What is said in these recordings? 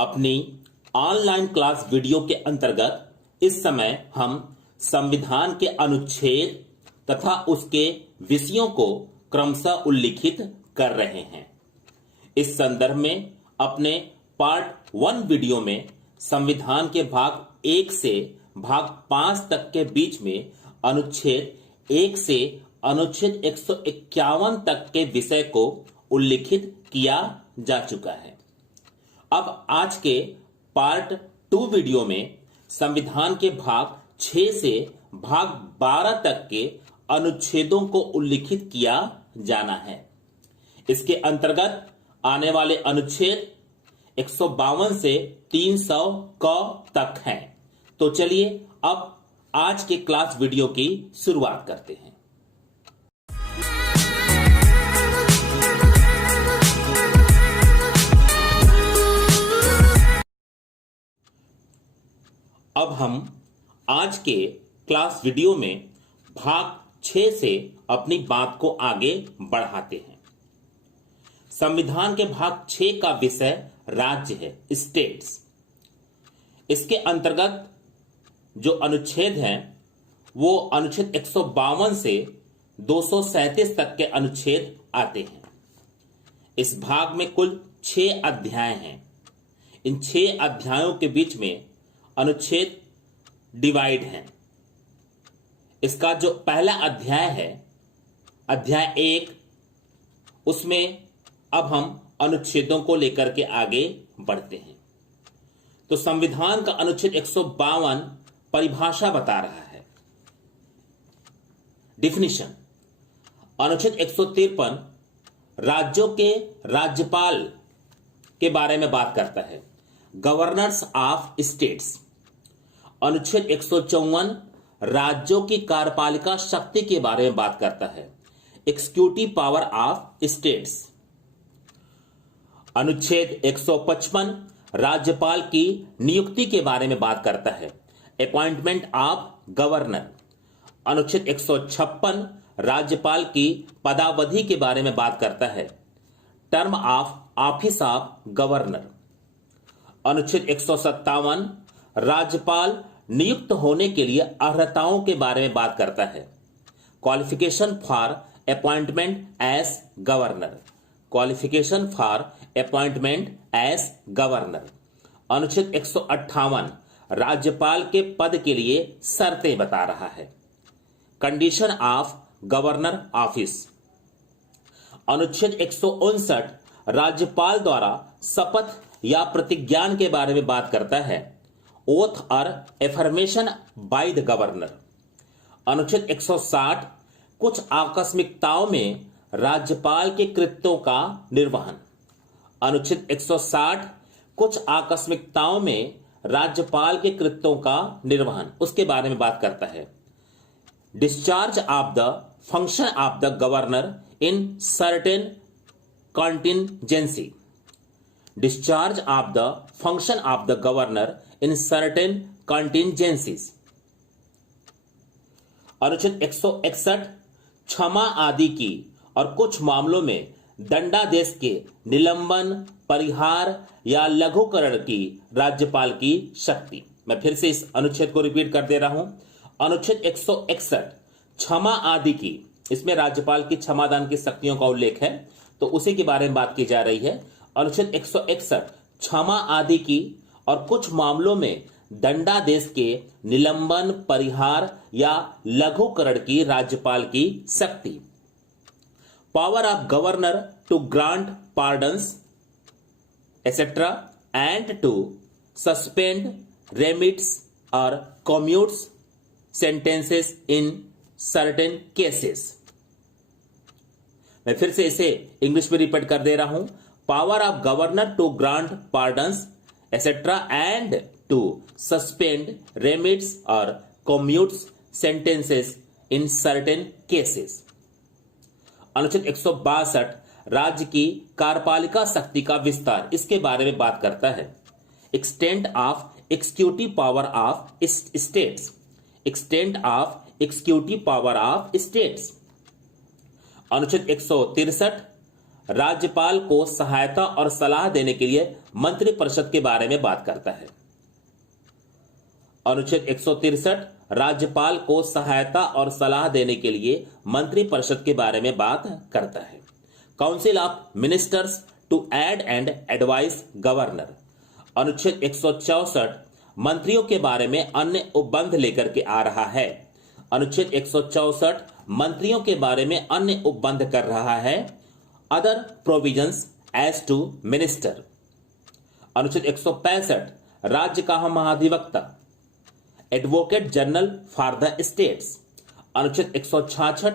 अपनी online class video के अंतर्गत इस समय हम संविधान के अनुच्छेद तथा उसके विषयों को क्रमशः उल्लिखित कर रहे हैं। इस संदर्भ में अपने पार्ट 1 वीडियो में संविधान के भाग 1 से भाग 5 तक के बीच में अनुच्छेद 1 से अनुच्छेद 151 तक के विषय को उल्लिखित किया जा चुका है। अब आज के पार्ट 2 वीडियो में संविधान के भाग 6 से भाग 12 तक के अनुच्छेदों को उल्लिखित किया जाना है। इसके अंतर्गत आने वाले अनुच्छेद 152 से 300 क तक हैं। तो चलिए अब आज के क्लास वीडियो की शुरुआत करते हैं। अब हम आज के क्लास वीडियो में भाग 6 से अपनी बात को आगे बढ़ाते हैं। संविधान के भाग 6 का विषय राज्य है, स्टेट्स। इसके अंतर्गत जो अनुच्छेद हैं वो अनुच्छेद 152 से 237 तक के अनुच्छेद आते हैं। इस भाग में कुल 6 अध्याय हैं। इन 6 अध्यायों के बीच में अनुच्छेद डिवाइड हैं। इसका जो पहला अध्याय है, अध्याय 1, उसमें अब हम अनुच्छेदों को लेकर के आगे बढ़ते हैं। तो संविधान का अनुच्छेद 152 परिभाषा बता रहा है। डिफिनीशन, अनुच्छेद 153 राज्यों के राज्यपाल के बारे में बात करता है, गवर्नर्स ऑफ स्टेट्स। अनुच्छेद 154 राज्यों की कार्यपालिका शक्ति के बारे में बात करता है, एक्सिक्यूटिव पावर ऑफ स्टेट्स। अनुच्छेद 155 राज्यपाल की नियुक्ति के बारे में बात करता है, अपॉइंटमेंट ऑफ गवर्नर। अनुच्छेद 156 राज्यपाल की पदावधि के बारे में बात करता है, term of office of governor. अनुच्छेद 157 राज्यपाल नियुक्त होने के लिए अर्हताओं के बारे में बात करता है, qualification for appointment as governor. Qualification for appointment as governor. अनुच्छेद 158 राज्यपाल के पद के लिए शर्तें बता रहा है, कंडीशन ऑफ गवर्नर ऑफिस। अनुच्छेद 159 राज्यपाल द्वारा शपथ या प्रतिज्ञान के बारे में बात करता है, oath or affirmation bye the governor. अनुच्छेद 160 कुछ आकस्मिकताओं में राज्यपाल के कृत्यों का निर्वहन। अनुच्छेद 160 कुछ आकस्मिकताओं में राज्यपाल के कृत्यों का निर्वहन, उसके बारे में बात करता है, discharge of the function of the governor in certain contingency. Discharge of the function of the governor in certain contingencies. अनुच्छेद 161 क्षमा आदि की और कुछ मामलों में दंडादेश के निलंबन, परिहार या लघुकरण की राज्यपाल की शक्ति। मैं फिर से इस अनुच्छेद को रिपीट कर दे रहा हूं। अनुच्छेद 161 क्षमा आदि की, इसमें राज्यपाल की क्षमादान की शक्तियों का उल्लेख है, तो उसी के बारे में बात की जा रही है। अनुच्छेद 161 क्षमा आदि की और कुछ मामलों में दंडादेश के निलंबन, परिहार या लघुकरण की राज्यपाल की शक्ति। Power of governor to grant pardons etcetera and to suspend, remits or commutes sentences in certain cases. मैं फिर से इसे इंग्लिश में रिपीट कर दे रहा हूं। Power of governor to grant pardons etcetera and to suspend, remits or commutes sentences in certain cases. अनुच्छेद 162 राज्य की कार्यपालिका शक्ति का विस्तार, इसके बारे में बात करता है, extent of executive power of states. Extent of executive power of states. अनुच्छेद 163 राज्यपाल को सहायता और सलाह देने के लिए मंत्रिपरिषद के बारे में बात करता है। अनुच्छेद 163 राज्यपाल को सहायता और सलाह देने के लिए मंत्रिपरिषद के बारे में बात करता है। Council of ministers to aid and advise governor. अनुच्छेद 164 मंत्रियों के बारे में अन्य उपबंध लेकर के आ रहा है। अनुच्छेद 164 मंत्रियों के बारे में अन्य उपबंध कर रहा है। Other provisions as to minister. अनुच्छेद 165 राज्य का महाधिवक्ता, advocate general for the states. अनुच्छेद 166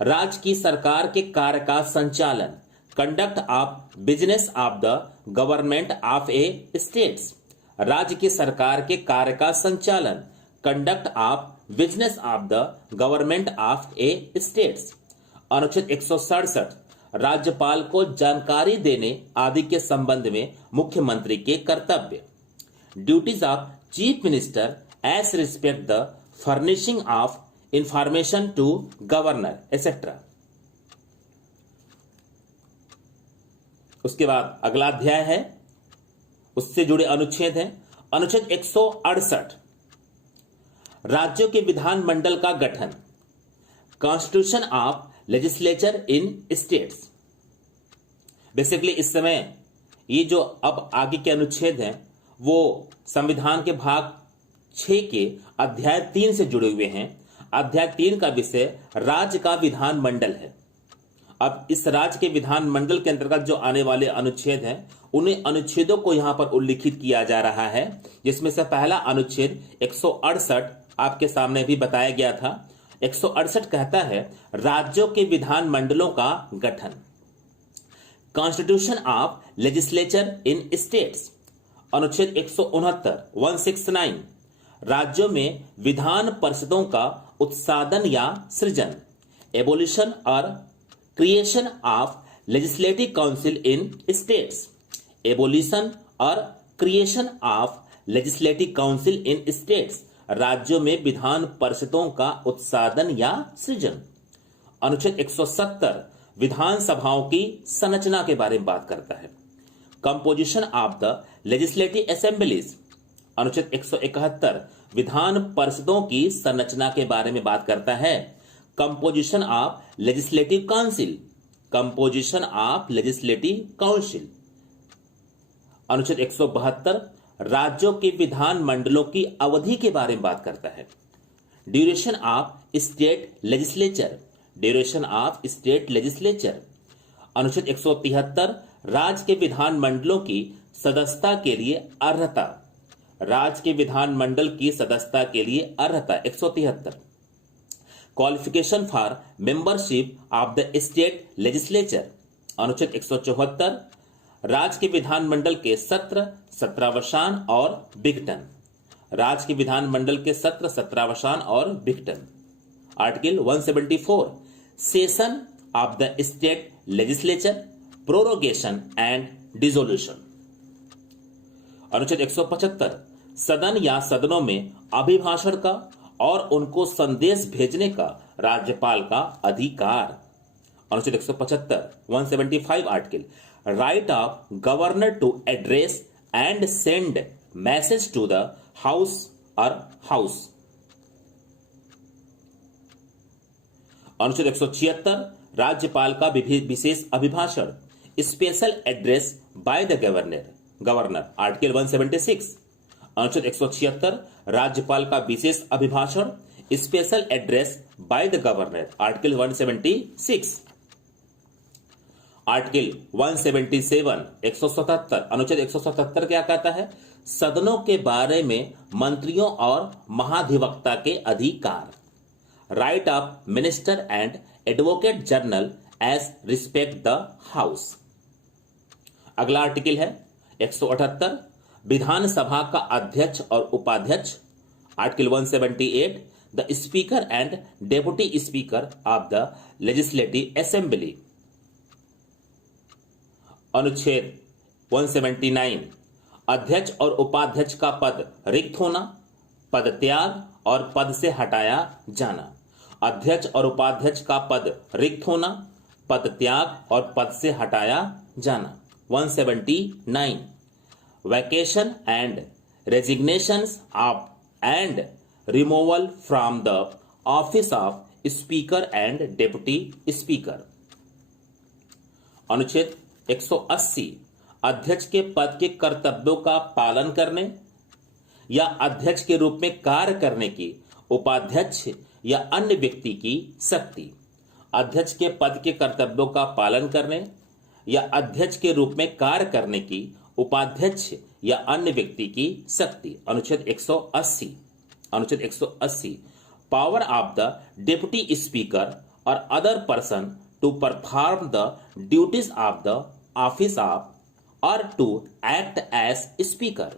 राज्य की सरकार के कार्य का संचालन, conduct of business of the government of a states. राज्य की सरकार के कार्य का संचालन, conduct of business of the government of a states. अनुच्छेद 167 राज्यपाल को जानकारी देने आदि के संबंध में मुख्यमंत्री के कर्तव्य, duties of chief minister as respect the furnishing of information to governor etcetera. उसके बाद अगला अध्याय है, उससे जुड़े अनुच्छेद हैं। अनुच्छेद 168 राज्यों के विधानमंडल का गठन, constitution of legislature in states. Basically इस समय ये जो अब आगे के अनुच्छेद हैं वो संविधान के भाग 6 के अध्याय 3 से जुड़े हुए हैं। अध्याय 3 का विषय राज्य का विधानमंडल है। अब इस राज्य के विधानमंडल के अंतर्गत जो आने वाले अनुच्छेद हैं उन्हें अनुच्छेदों को यहां पर उल्लिखित किया जा रहा है, जिसमें से पहला अनुच्छेद 168 आपके सामने भी बताया गया था। 168 कहता है राज्यों के विधानमंडलों का गठन, constitution of legislature in states. अनुच्छेद 169 राज्यों में विधान परिषदों का उत्सादन या सृजन, abolition or creation of legislative council in states. Abolition or creation of legislative council in states राज्यों में विधान परिषदों का उत्सादन या सृजन। अनुच्छेद 170 विधानसभाओं की संरचना के बारे में बात करता है, composition of the legislative assemblies. अनुच्छेद 171 विधान परिषदों की संरचना के बारे में बात करता है, composition of legislative council, composition of legislative council. अनुच्छेद 172 राज्यों के विधान मंडलों की अवधि के बारे में बात करता है, duration of state legislature, duration of state legislature. अनुच्छेद 173 राज्य के विधान मंडलों की सदस्यता के लिए अर्हता, राज्य के विधान मंडल की सदस्यता के लिए अर्हता। 173 qualification for membership of the state legislature. अनुच्छेद 174 राज्य के विधानमंडल के सत्र, सत्रावसान और विघटन, राज्य के विधानमंडल के सत्र, सत्रावसान और विघटन। Article 174 session of the state legislature, prorogation and dissolution. अनुच्छेद 175 सदन या सदनों में अभिभाषण का और उनको संदेश भेजने का राज्यपाल का अधिकार। अनुच्छेद 175 175 article right of governor to address and send message to the house और हाउस। अनुच्छेद 176 राज्यपाल का विशेष अभिभाषण, special address by the governor. Article 176 अनुच्छेद 176 राज्यपाल का विशेष अभिभाषण, special address by the governor. Article 176 article 177 177 अनुच्छेद 177 क्या कहता है, सदनों के बारे में मंत्रियों और महाधिवक्ता के अधिकार, right of minister and advocate general as respect the house. अगला आर्टिकल है 178 विधानसभा का अध्यक्ष और उपाध्यक्ष। Article 178 the speaker and deputy speaker of the legislative assembly. अनुच्छेद 179 अध्यक्ष और उपाध्यक्ष का पद रिक्त होना, पद त्याग और पद से हटाया जाना। अध्यक्ष और उपाध्यक्ष का पद रिक्त होना, पद त्याग और पद से हटाया जाना। 179 vacation and resignations of and removal from the office of speaker and deputy speaker. अनुच्छेद 180 अध्यक्ष के पद के कर्तव्यों का पालन करने या अध्यक्ष के रूप में कार्य करने की उपाध्यक्ष या अन्य व्यक्ति की शक्ति। अध्यक्ष के पद के कर्तव्यों का पालन करने या अध्यक्ष के रूप में कार्य करने की उपाध्यक्ष या अन्य व्यक्ति की शक्ति। अनुच्छेद 180 अनुच्छेद 180 power of the deputy speaker or other person to perform the duties of the office of or to act as speaker.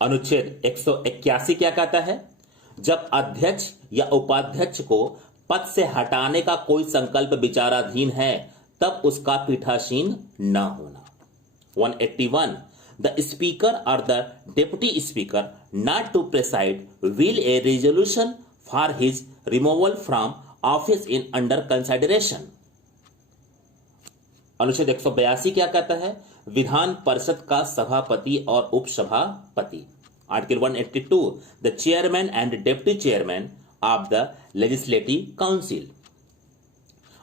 अनुच्छेद 181 क्या कहता है? जब अध्यक्ष या उपाध्यक्ष को पद से हटाने का कोई संकल्प विचाराधीन है तब उसका पीठासीन न होना। 181 द स्पीकर और the deputy speaker not to preside while a resolution for his removal from office in under consideration. अनुच्छेद 182 क्या कहता है? विधान परिषद का सभापति और उपसभापति। Article 182 the chairman and deputy chairman of the legislative council.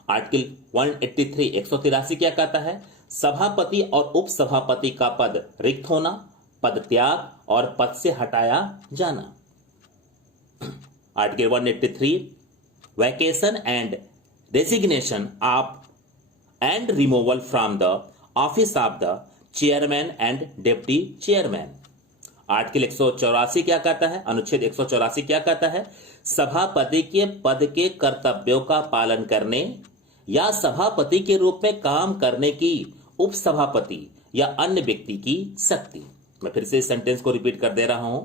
Article 183 183 क्या कहता है? सभापति और उपसभापति का पद रिक्त होना, पद त्याग और पद से हटाया जाना। Article 183 vacation and resignation of and removal from the office of the chairman and deputy chairman. Article 184 क्या कहता है? अनुच्छेद 184 क्या कहता है? सभापति के पद के कर्तव्यों का पालन करने या सभापति के रूप में काम करने की उपसभापति या अन्य व्यक्ति की शक्ति। मैं फिर से इस सेंटेंस को रिपीट कर दे रहा हूं।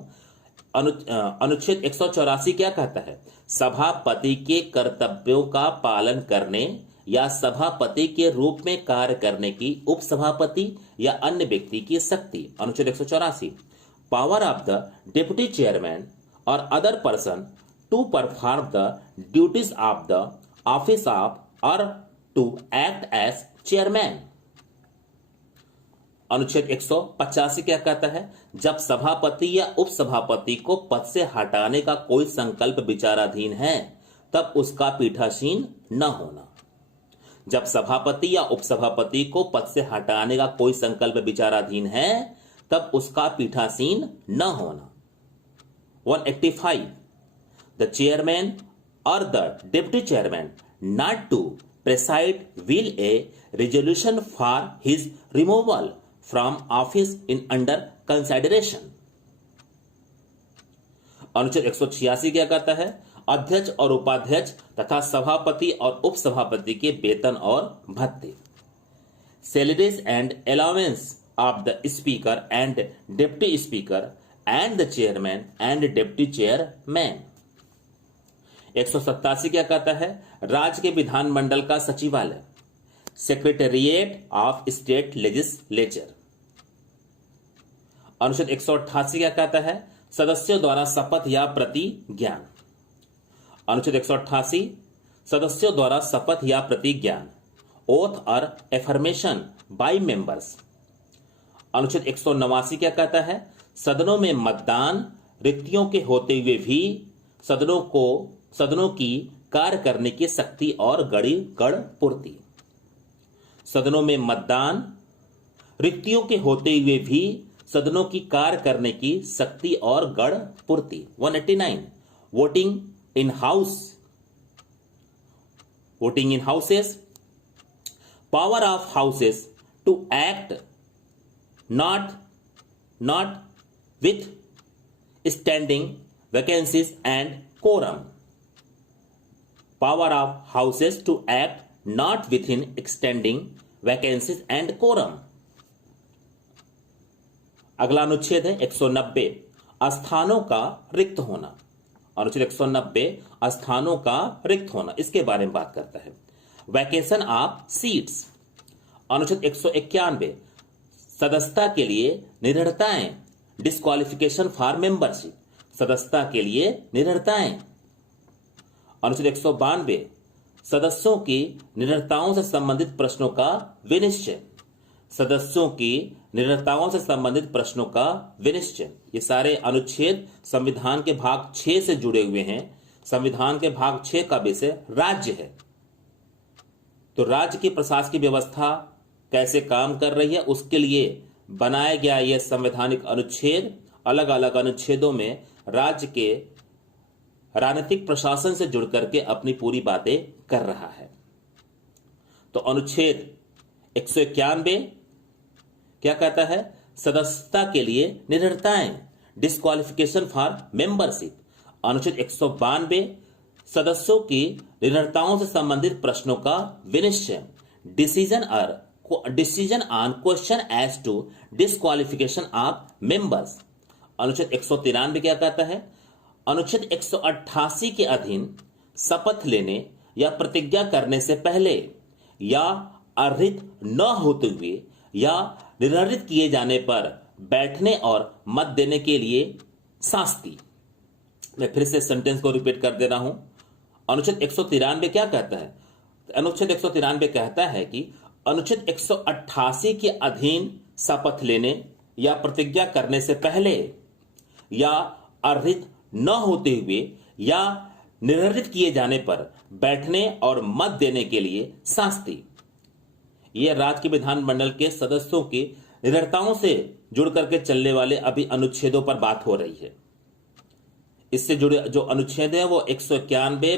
अनुच्छेद 184 क्या कहता है? सभापति के कर्तव्यों का पालन करने या सभापति के रूप में कार्य करने की उपसभापति या अन्य व्यक्ति की शक्ति। अनुच्छेद 184 power of the deputy chairman or other person to perform the duties of the office of or to act as chairman. अनुच्छेद 185 क्या कहता है? जब सभापति या उपसभापति को पद से हटाने का कोई संकल्प विचाराधीन है तब उसका पीठासीन न होना। जब सभापति या उपसभापति को पद से हटाने का कोई संकल्प विचाराधीन है तब उसका पीठासीन न होना। 185 द चेयरमैन और the deputy chairman not to preside while a resolution for his removal from office in under consideration. अनुच्छेद 186 क्या कहता है? अध्यक्ष और उपाध्यक्ष तथा सभापति और उपसभापति के वेतन और भत्ते। Salaries and allowance of the speaker and deputy speaker and the chairman and deputy chairman. 187 क्या कहता है? राज्य के विधानमंडल का सचिवालय, सेक्रेटेरिएट ऑफ स्टेट लेजिस्लेचर। अनुच्छेद 188 क्या कहता है? सदस्यों द्वारा शपथ या प्रतिज्ञान। अनुच्छेद 188 सदस्यों द्वारा शपथ या प्रतिज्ञान, oath or affirmation bye members. अनुच्छेद 189 क्या कहता है? सदनों में मतदान, रिक्तियों के होते हुए भी सदनों की कार्य करने की शक्ति और गण पूर्ति। सदनों में मतदान, रिक्तियों के होते हुए भी सदनों की कार्य करने की शक्ति और गण पूर्ति। 189 voting in houses, power of houses to act not with standing vacancies and quorum. Power of houses to act not within standing vacancies and quorum. अगला अनुच्छेद है 190 स्थानों का रिक्त होना। अनुच्छेद 190 स्थानों का रिक्त होना, इसके बारे में बात करता है। Vacation of seats. अनुच्छेद 191 सदस्यता के लिए निरर्थताएं, डिस्क्वालिफिकेशन फॉर मेंबरशिप, सदस्यता के लिए निरर्थताएं। अनुच्छेद 192 सदस्यों की निरर्थताओं से संबंधित प्रश्नों का विनिश्चय। सदस्यों की निरर्थताओं से संबंधित प्रश्नों का विनिश्चय। ये सारे अनुच्छेद संविधान के भाग 6 से जुड़े हुए हैं। संविधान के भाग 6 का विषय राज्य है। तो राज्य की प्रशासकीय व्यवस्था कैसे काम कर रही है, उसके लिए बनाया गया यह संवैधानिक अनुच्छेद अलग अलग अनुच्छेदों में राज्य के राजनीतिक प्रशासन से जुड़ करके अपनी पूरी बातें कर रहा है। तो अनुच्छेद 191 क्या कहता है? सदस्यता के लिए निरर्थताएं, डिस्क्वालिफिकेशन फॉर मेंबरशिप। अनुच्छेद 192 सदस्यों की निरर्थताओं से संबंधित प्रश्नों का विनिश्चय। Decision on question as to disqualification of members. अनुच्छेद 193 क्या कहता है? अनुच्छेद 188 के अधीन शपथ लेने या प्रतिज्ञा करने से पहले या अर्हित न होते हुए या निराकृत किए जाने पर बैठने और मत देने के लिए शास्ति। मैं फिर से सेंटेंस को रिपीट कर दे रहा हूं। अनुच्छेद 193 क्या कहता है? अनुच्छेद 193 कहता है कि अनुच्छेद 188 के अधीन शपथ लेने या प्रतिज्ञा करने से पहले या अर्हित न होते हुए या निराकृत किए जाने पर बैठने और मत देने के लिए शास्ति। यह राज्य के विधानमंडल के सदस्यों की निरर्थताओं से जुड़ करके चलने वाले अभी अनुच्छेदों पर बात हो रही है। इससे जुड़े जो अनुच्छेद है वो 191,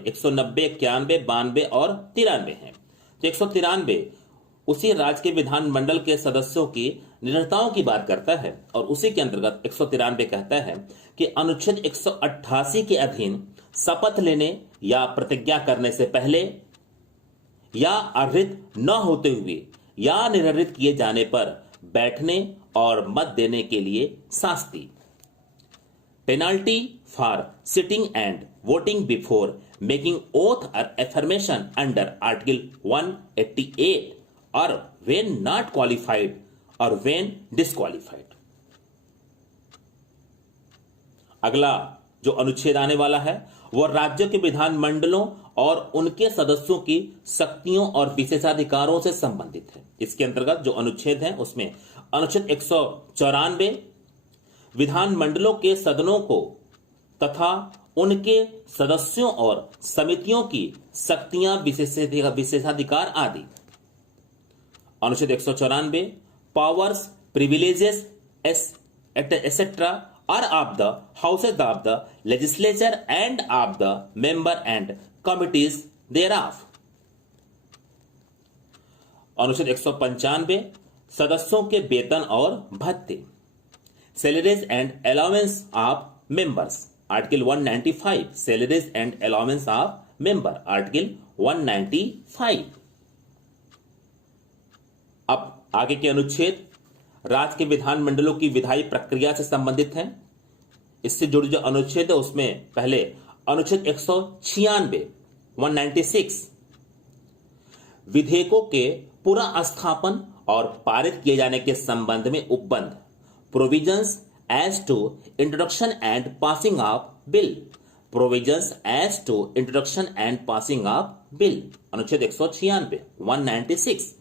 190, 91, 92 और 93 हैं। तो 193 उसी राज्य के विधानमंडल के सदस्यों की निरर्थताओं की बात करता है और उसी के अंतर्गत 193 कहता है कि अनुच्छेद 188 के अधीन शपथ लेने या प्रतिज्ञा करने से पहले या अर्हित न होते हुए या निराकृत किए जाने पर बैठने और मत देने के लिए शास्ति। Penalty for sitting and voting before making oath or affirmation under article 188 और when not qualified और when disqualified। अगला जो अनुच्छेद आने वाला है वह राज्यों के विधानमंडलों और उनके सदस्यों की शक्तियों और विशेषाधिकारों से संबंधित है। इसके अंतर्गत जो अनुच्छेद है उसमें अनुच्छेद 194 विधानमंडलों के सदनों को तथा उनके सदस्यों और समितियों की शक्तियां, विशेषाधिकार आदि। अनुच्छेद 194 powers, privileges etcetera are of the houses of the legislature and of the member and committees thereof. अनुच्छेद 195 सदस्यों के वेतन और भत्ते, salaries and allowance of members. Article 195 salaries and allowance of member. Article 195। अब आगे के अनुच्छेद राज्य के विधानमंडलों की विधायी प्रक्रिया से संबंधित हैं। इससे जुड़ी जो अनुच्छेद है उसमें पहले अनुच्छेद 196 196 विधेयकों के पुनः स्थापन और पारित किए जाने के संबंध में उपबंध। Provisions as to introduction and passing of bill. Provisions as to introduction and passing of bill. अनुच्छेद 196 196।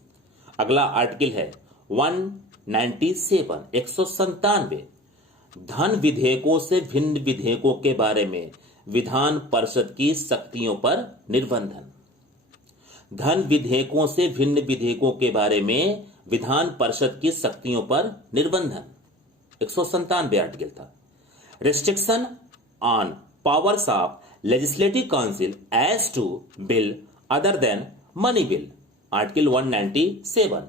अगला आर्टिकल है 197 197 धन विधेयकों से भिन्न विधेयकों के बारे में विधान परिषद की शक्तियों पर निर्बंधन। धन विधेयकों से भिन्न विधेयकों के बारे में विधान परिषद की शक्तियों पर निर्बंधन 197 आर्टिकल था। Restriction on powers of legislative council as to bill other than money bill. Article 197।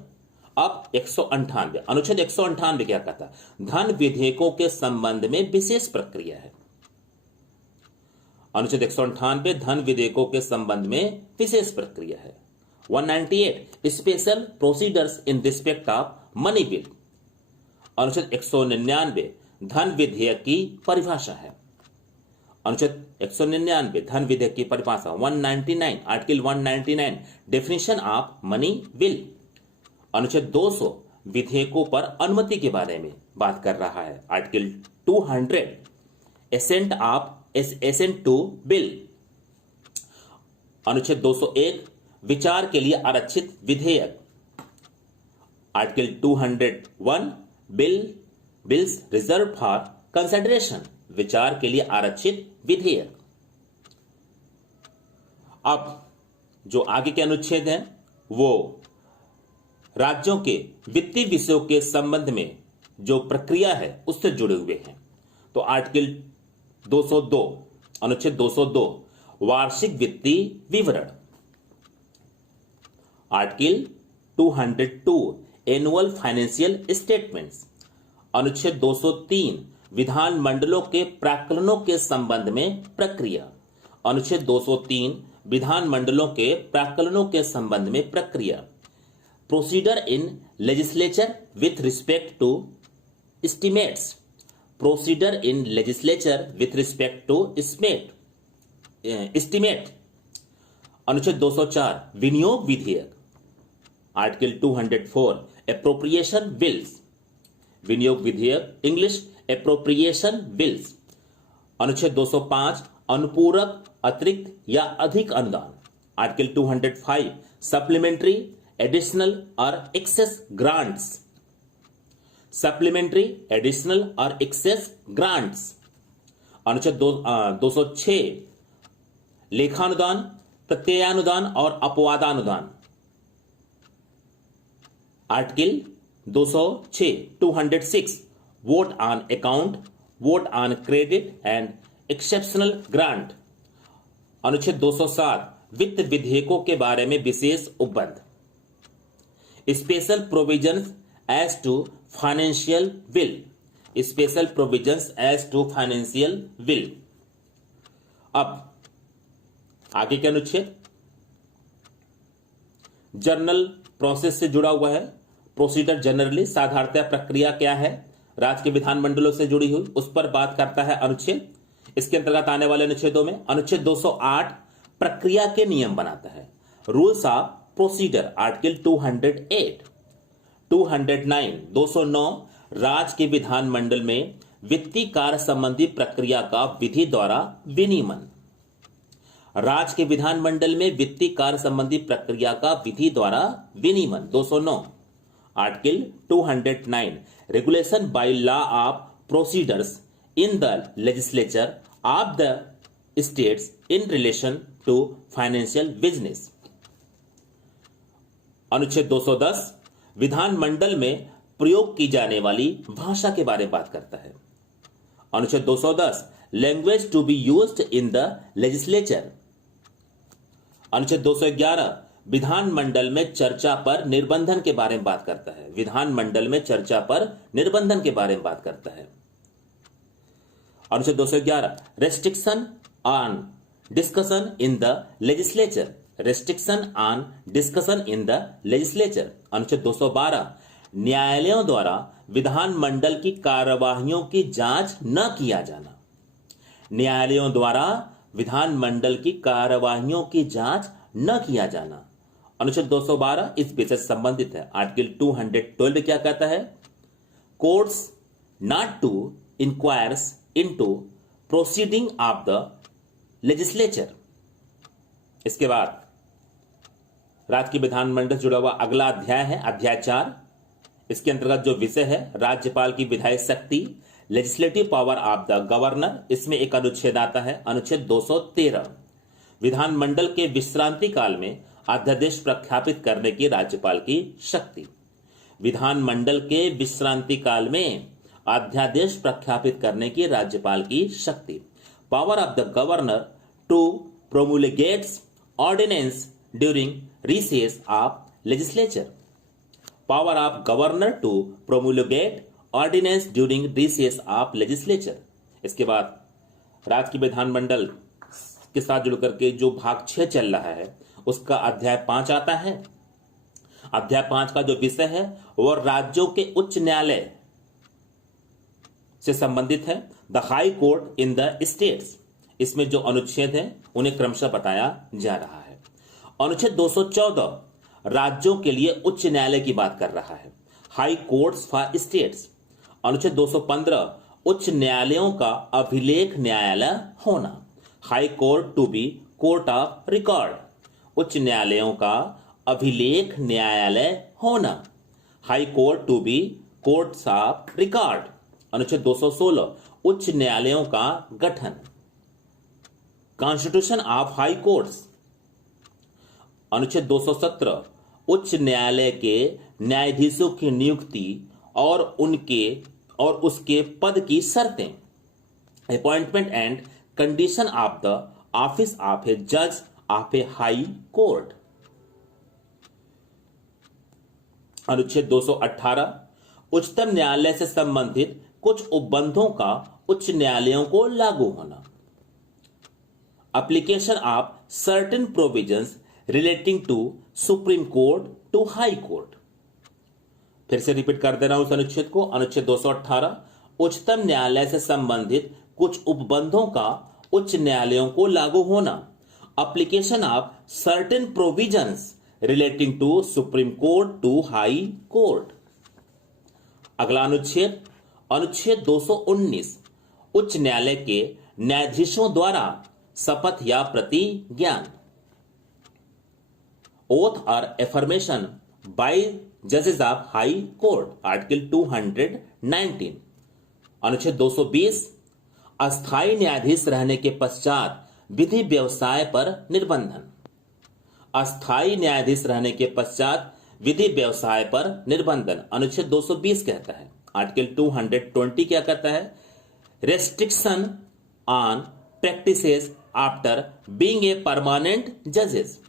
अब 198 अनुच्छेद 198 क्या कहता है? धन विधेयकों के संबंध में विशेष प्रक्रिया है। अनुच्छेद 198 धन विधेयकों के संबंध में विशेष प्रक्रिया है। 198 special procedures in respect of money bill. अनुच्छेद 199 धन विधेयक की परिभाषा है। अनुच्छेद 199 धन विधेयक की परिभाषा। 199 article 199 definition of money bill. अनुच्छेद 200 विधेयकों पर अनुमति के बारे में बात कर रहा है। Article 200 assent to bill. अनुच्छेद 201 विचार के लिए आरक्षित विधेयक। Article 201 bills reserve for consideration, विचार के लिए आरक्षित विधेयक। अब जो आगे के अनुच्छेद हैं वो राज्यों के वित्तीय विषयों के संबंध में जो प्रक्रिया है उससे जुड़े हुए हैं। तो आर्टिकल 202 अनुच्छेद 202 वार्षिक वित्तीय विवरण। Article 202 annual financial statements. अनुच्छेद 203 विधानमंडलों के प्राक्कलनों के संबंध में प्रक्रिया। अनुच्छेद 203 विधानमंडलों के प्राक्कलनों के संबंध में प्रक्रिया। Procedure in legislature with respect to estimates. Procedure in legislature with respect to estimate. अनुच्छेद 204 विनियोग विधेयक। Article 204 appropriation bills. विनियोग विधेयक इंग्लिश एप्रोप्रिएशन बिल्स। अनुच्छेद 205 अनुपूरक अतिरिक्त या अधिक अनुदान। Article 205 supplementary additional or excess grants. Supplementary additional or excess grants. अनुच्छेद 206 लेखानुदान, प्रत्ययानुदान और अपवादानुदान। Article 206 vote on account, vote on credit and exceptional grant. अनुच्छेद 207 वित्त विधेयकों के बारे में विशेष उपबंध। Special provisions as to financial bill. Special provisions as to financial bill. अब आगे के अनुच्छेद जर्नल प्रोसेस से जुड़ा हुआ है। प्रोसीडर जनरली साधारणतः प्रक्रिया क्या है राज्य के विधानमंडलों से जुड़ी हुई उस पर बात करता है अनुच्छेद। इसके अंतर्गत आने वाले अनुच्छेदों में अनुच्छेद 208 प्रक्रिया के नियम बनाता है। Rules of procedure. आर्टिकल 208 209 राज्य के विधानमंडल में वित्तीय कार्य संबंधी प्रक्रिया का विधि द्वारा विनियमन। राज्य के विधानमंडल में वित्तीय कार्य संबंधी प्रक्रिया का विधि द्वारा विनियमन 209। Article 209 regulation by law of procedures in the legislature of the states in relation to financial business. अनुच्छेद 210 विधानमंडल में प्रयोग की जाने वाली भाषा के बारे में बात करता है। अनुच्छेद 210 language to be used in the legislature. अनुच्छेद 211 विधानमंडल में चर्चा पर निर्बंधन के बारे में बात करता है। विधानमंडल में चर्चा पर निर्बंधन के बारे में बात करता है। अनुच्छेद 211 restriction on discussion in the legislature. Restriction on discussion in the legislature. अनुच्छेद 212 न्यायालयों द्वारा विधानमंडल की कार्यवाहियों की जांच न किया जाना। न्यायालयों द्वारा विधानमंडल की कार्यवाहियों की जांच न किया जाना। अनुच्छेद 212 इस विषय से संबंधित है। आर्टिकल 212 क्या कहता है? Courts not to inquires into proceeding of the legislature. इसके बाद राज्य के विधानमंडल से जुड़ा हुआ अगला अध्याय है अध्याय 4। इसके अंतर्गत जो विषय है राज्यपाल की विधायी शक्ति, legislative power of the governor. इसमें एक अनुच्छेद आता है अनुच्छेद 213 विधानमंडल के विश्रांति काल में अध्यादेश प्रख्यापित करने की राज्यपाल की शक्ति। विधानमंडल के विश्रांति काल में अध्यादेश प्रख्यापित करने की राज्यपाल की शक्ति। Power of the governor to promulgates ordinance during recess of legislature. Power of governor to promulgate ordinance during recess of legislature. इसके बाद राज्य के विधानमंडल के साथ जुड़कर के जो भाग 6 चल रहा है उसका अध्याय 5 आता है। अध्याय 5 का जो विषय है वह राज्यों के उच्च न्यायालय से संबंधित है। The high court in the states. इसमें जो अनुच्छेद है उन्हें क्रमशः बताया जा रहा है। अनुच्छेद 214 राज्यों के लिए उच्च न्यायालय की बात कर रहा है। High courts for states. अनुच्छेद 215 उच्च न्यायालयों का अभिलेख न्यायालय होना। High court to be court of record. उच्च न्यायालयों का अभिलेख न्यायालय होना। High court to be courts of record. अनुच्छेद 216 उच्च न्यायालयों का गठन। Constitution of high courts. अनुच्छेद 217 उच्च न्यायालय के न्यायाधीशों की नियुक्ति और उसके पद की शर्तें। Appointment and condition of the office of a जज ऑफ ए हाई कोर्ट। अनुच्छेद 218 उच्चतम न्यायालय से संबंधित कुछ उपबंधों का उच्च न्यायालयों को लागू होना। Application of certain provisions relating to supreme court to high court. फिर से रिपीट कर दे रहा हूं उस अनुच्छेद को। अनुच्छेद 218 उच्चतम न्यायालय से संबंधित कुछ उपबंधों का उच्च न्यायालयों को लागू होना। Application of certain provisions relating to supreme court to high court. अगला अनुच्छेद अनुच्छेद 219 उच्च न्यायालय के न्यायाधीशों द्वारा शपथ या प्रतिज्ञान। ओथ और एफर्मेशन बाय जजेस ऑफ हाई कोर्ट आर्टिकल 219। अनुच्छेद 220 अस्थायी न्यायाधीश रहने के पश्चात विधि व्यवसाय पर निर्बंधन। अस्थायी न्यायाधीश रहने के पश्चात विधि व्यवसाय पर निर्बंधन अनुच्छेद 220 कहता है। आर्टिकल 220 क्या कहता है? Restriction on practices after being a permanent जजेस।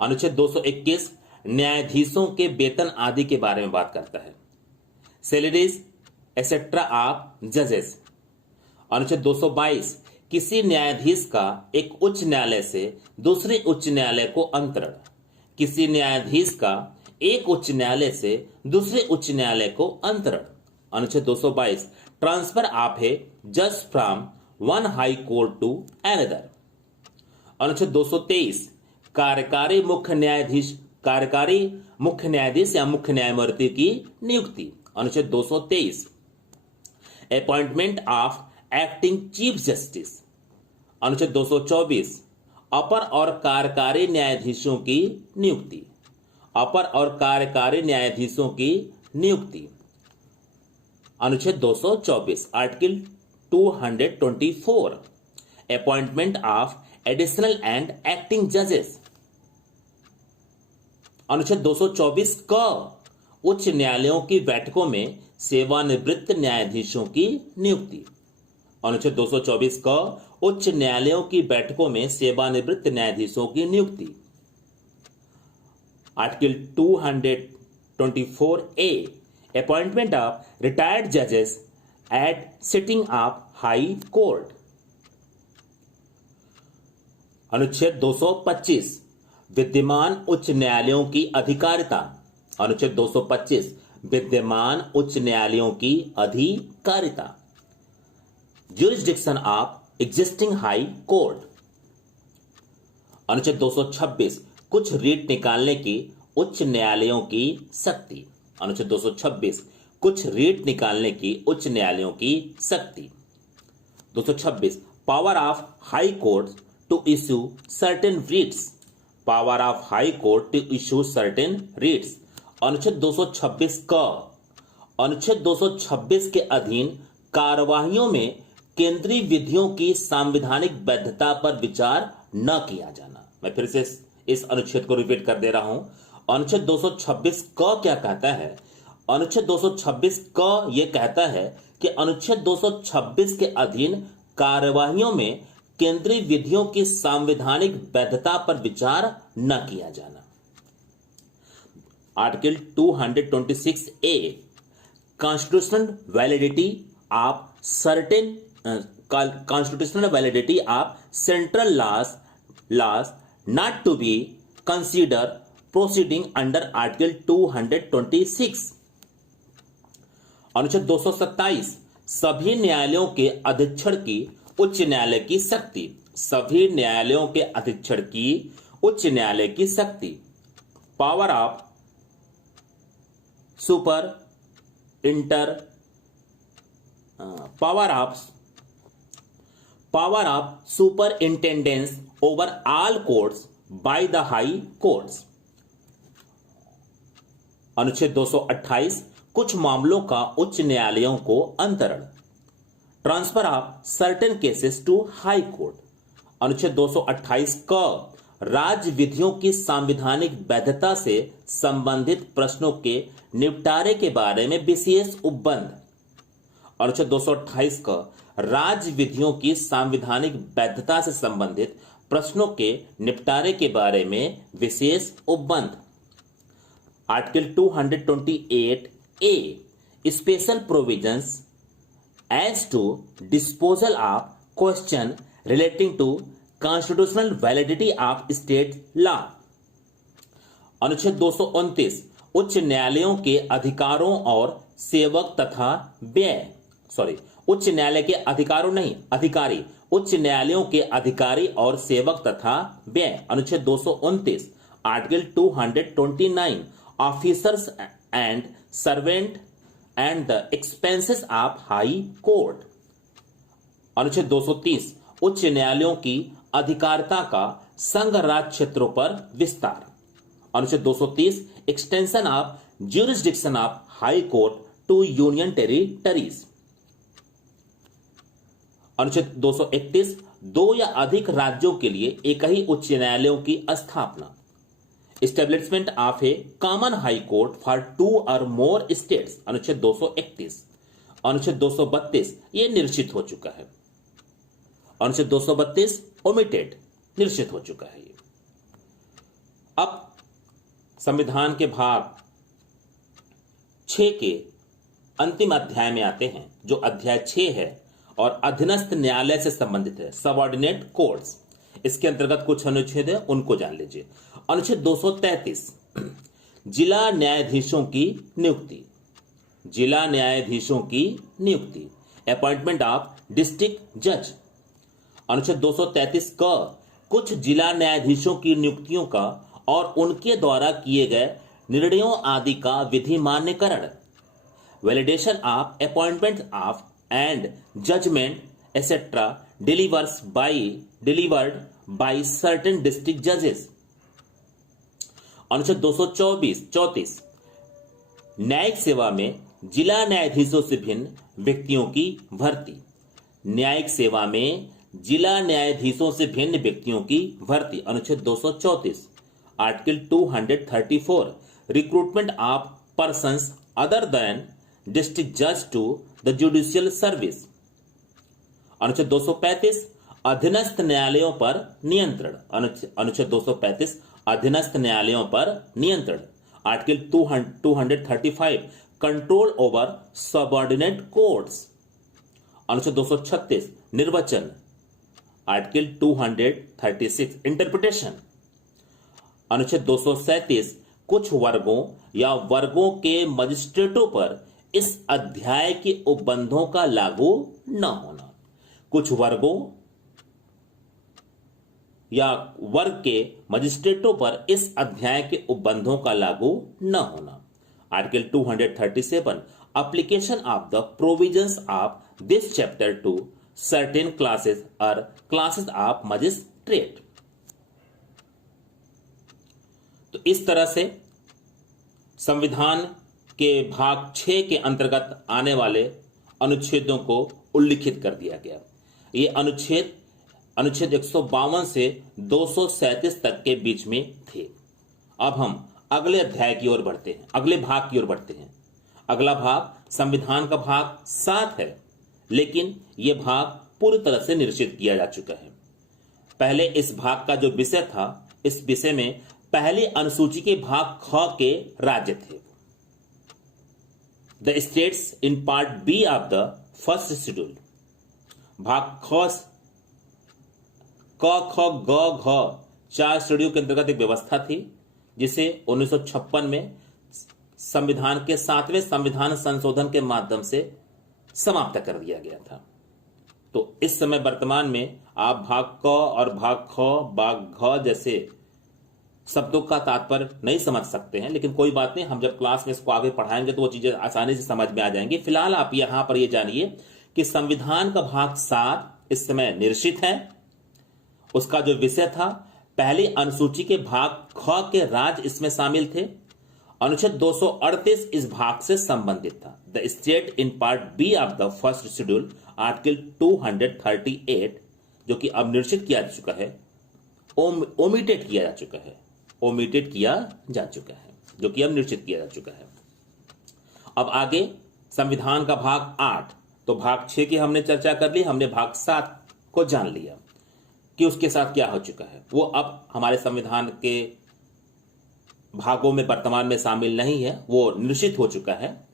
अनुच्छेद 221 न्यायाधीशों के वेतन आदि के बारे में बात करता है। सैलरीज एसेट्रा ऑफ जजेस। अनुच्छेद 222 किसी न्यायाधीश का एक उच्च न्यायालय से दूसरे उच्च न्यायालय को अंतरण। किसी न्यायाधीश का एक उच्च न्यायालय से दूसरे उच्च न्यायालय को अंतरण। अनुच्छेद 222 ट्रांसफर ऑफ ए जज from one high court to another. अनुच्छेद 223 कार्यकारी मुख्य न्यायाधीश या मुख्य न्यायमूर्ति की नियुक्ति। अनुच्छेद 223 appointment of acting chief justice. अनुच्छेद 224 अपर और कार्यकारी न्यायाधीशों की नियुक्ति। अपर और कार्यकारी न्यायाधीशों की नियुक्ति। अनुच्छेद 224 article 224 appointment of additional and acting जजेस। अनुच्छेद 224 क उच्च न्यायालयों की बैठकों में सेवानिवृत्त न्यायाधीशों की नियुक्ति। अनुच्छेद 224 क उच्च न्यायालयों की बैठकों में सेवानिवृत्त न्यायाधीशों की नियुक्ति। Article 224 A appointment of retired जजेस at sitting of high court. अनुच्छेद 225 विद्यमान उच्च न्यायालयों की अधिकारिता। अनुच्छेद 225 विद्यमान उच्च न्यायालयों की अधिकारिता। Jurisdiction of existing high court. अनुच्छेद 226 कुछ रीट निकालने की उच्च न्यायालयों की शक्ति। अनुच्छेद 226 कुछ रीट निकालने की उच्च न्यायालयों की शक्ति। 226 power of high court to issue certain writs. Power of high court to issue certain writs. अनुच्छेद 226 क अनुच्छेद 226 के अधीन कार्यवाहियों में केंद्रीय विधियों की संवैधानिक वैधता पर विचार न किया जाना। मैं फिर से इस अनुच्छेद को रिपीट कर दे रहा हूं। अनुच्छेद 226 क क्या कहता है? अनुच्छेद 226 क यह कहता है कि अनुच्छेद 226 के अधीन कार्यवाहियों में केंद्रीय विधियों की संवैधानिक वैधता पर विचार न किया जाना। Article 226 a constitutional validity of certain constitutional validity of central laws not to be considered proceeding under article 226। अनुच्छेद 227 सभी न्यायालयों के अधीक्षण की उच्च न्यायालय की शक्ति। सभी न्यायालयों के अधीक्षण की उच्च न्यायालय की शक्ति। Power of super inter power of power of superintendence over all courts by the high courts. अनुच्छेद 228 कुछ मामलों का उच्च न्यायालयों को अंतरण, transfer of certain cases to high court. अनुच्छेद 228 क राज्य विधियों की संवैधानिक वैधता से संबंधित प्रश्नों के निपटारे के बारे में विशेष उपबंध। अनुच्छेद 228 क राज्य विधियों की संवैधानिक वैधता से संबंधित प्रश्नों के निपटारे के बारे में विशेष उपबंध। Article 228 A special provisions as to disposal of question relating to constitutional validity of state law। अनुच्छेद 229 उच्च न्यायालयों के अधिकारों और सेवक तथा व्यय उच्च न्यायालय के अधिकारों नहीं अधिकारी उच्च न्यायालयों के अधिकारी और सेवक तथा व्यय। अनुच्छेद 229 article 229 officers and servant and the expenses of high court. अनुच्छेद 230 उच्च न्यायालयों की अधिकारिता का संघ राज्य क्षेत्रों पर विस्तार। अनुच्छेद 230 extension of jurisdiction of high court to union territories. अनुच्छेद 231 दो या अधिक राज्यों के लिए एक ही उच्च न्यायालयों की स्थापना, establishment of A common high court for 2 और मोर स्टेट्स। अनुच्छेद 231। अनुच्छेद 232 ये निश्चित हो चुका है। अनुच्छेद 232 ओमिटेड निश्चित हो चुका है। अब संविधान के भाग 6 के अंतिम अध्याय में आते हैं, जो अध्याय 6 है और अधीनस्थ न्यायालय से संबंधित है, सबऑर्डिनेट कोर्ट्स। इसके अंतर्गत कुछ अनुच्छेद है, उनको जान लीजिए। अनुच्छेद 233 जिला न्यायाधीशों की नियुक्ति, जिला न्यायाधीशों की नियुक्ति, अपॉइंटमेंट ऑफ डिस्ट्रिक्ट जज। अनुच्छेद 233 क कुछ जिला न्यायाधीशों की नियुक्तियों का और उनके द्वारा किए गए निर्णयों आदि का विधि मान्यकरण, validation of appointment of and judgment etcetera delivered by certain district जजेस। अनुच्छेद 234 न्यायिक सेवा में जिला न्यायाधीशों से भिन्न व्यक्तियों की भर्ती, न्यायिक सेवा में जिला न्यायाधीशों से भिन्न व्यक्तियों की भर्ती। अनुच्छेद 234 article 234 recruitment of persons other than district जज टू द जुडिशियल सर्विस। अनुच्छेद 235 अधीनस्थ न्यायालयों पर नियंत्रण, अनुच्छेद 235 अधीनस्थ न्यायालयों पर नियंत्रण। Article 235 control over subordinate courts. अनुच्छेद 236 निर्वचन, आर्टिकल 236 इंटरप्रिटेशन। अनुच्छेद 237 कुछ वर्गों या वर्गों के मजिस्ट्रेटों पर इस अध्याय के उपबंधों का लागू न होना, कुछ वर्गों या वर्ग के मजिस्ट्रेटों पर इस अध्याय के उपबंधों का लागू न होना। Article 237 application of the provisions of this chapter two certain classes और क्लासेस ऑफ मजिस्ट्रेट। तो इस तरह से संविधान के भाग 6 के अंतर्गत आने वाले अनुच्छेदों को उल्लिखित कर दिया गया। ये अनुच्छेद 152 से 237 तक के बीच में थे। अब हम अगले अध्याय की ओर बढ़ते हैं, अगले भाग की ओर बढ़ते हैं। अगला भाग संविधान का भाग 7 है, लेकिन यह भाग पूरी तरह से निश्चित किया जा चुका है। पहले इस भाग का जो विषय था, इस विषय में पहली अनुसूची के भाग ख के राज्य थे, the states in part B of the first schedule. भाग क ख ग घ 4 शेड्यूल के अंतर्गत एक व्यवस्था थी, जिसे 1956 में संविधान के 7वें संविधान संशोधन के माध्यम से समाप्त कर दिया गया था। तो इस समय वर्तमान में आप भाग क और भाग ख, भाग घ जैसे शब्दों का तात्पर्य नहीं समझ सकते हैं, लेकिन कोई बात नहीं, हम जब क्लास में इसको आगे पढ़ाएंगे तो वो चीजें आसानी से समझ में आ जाएंगी। फिलहाल आप यहां पर ये जानिए कि संविधान का भाग 7 इस समय निरसित है। उसका जो विषय था, पहली अनुसूची के भाग ख के राज्य इसमें शामिल थे। अनुच्छेद 238 इस भाग से संबंधित था। The state in part B of the first schedule article 238, जो कि अब निरसित किया जा चुका है, ओमिटेड किया जा चुका है, ओमिटेड किया जा चुका है, जो कि अब निश्चित किया जा चुका है। अब आगे संविधान का भाग 8, तो भाग 6 की हमने चर्चा कर ली, हमने भाग 7 को जान लिया कि उसके साथ क्या हो चुका है। वो अब हमारे संविधान के भागों में वर्तमान में शामिल नहीं है, वो निश्चित हो चुका है।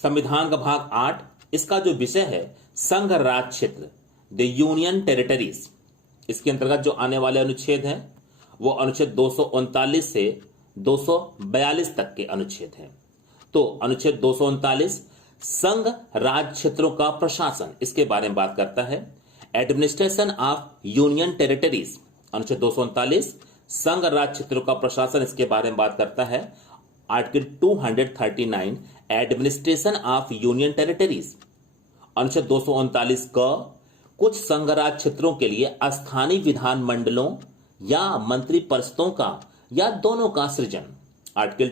संविधान का भाग 8, इसका जो विषय है संघ राज्य क्षेत्र, द यूनियन टेरिटरीज, इसके अंतर्गत जो आने वाले अनुच्छेद हैं वो अनुच्छेद 239 से 242 तक के अनुच्छेद हैं। तो अनुच्छेद 239 संघ राज्य क्षेत्रों का प्रशासन, इसके बारे में बात करता है। एडमिनिस्ट्रेशन ऑफ यूनियन टेरिटरीज, अनुच्छेद 239 संघ राज्य क्षेत्रों का प्रशासन, इसके बारे में बात करता है। Article 239 administration of union territories, अनुच्छेद 239 का कुछ संघ राज्य क्षेत्रों के लिए स्थानीय विधान मंडलों या मंत्री परिषदों का या दोनों का सृजन। आर्टिकल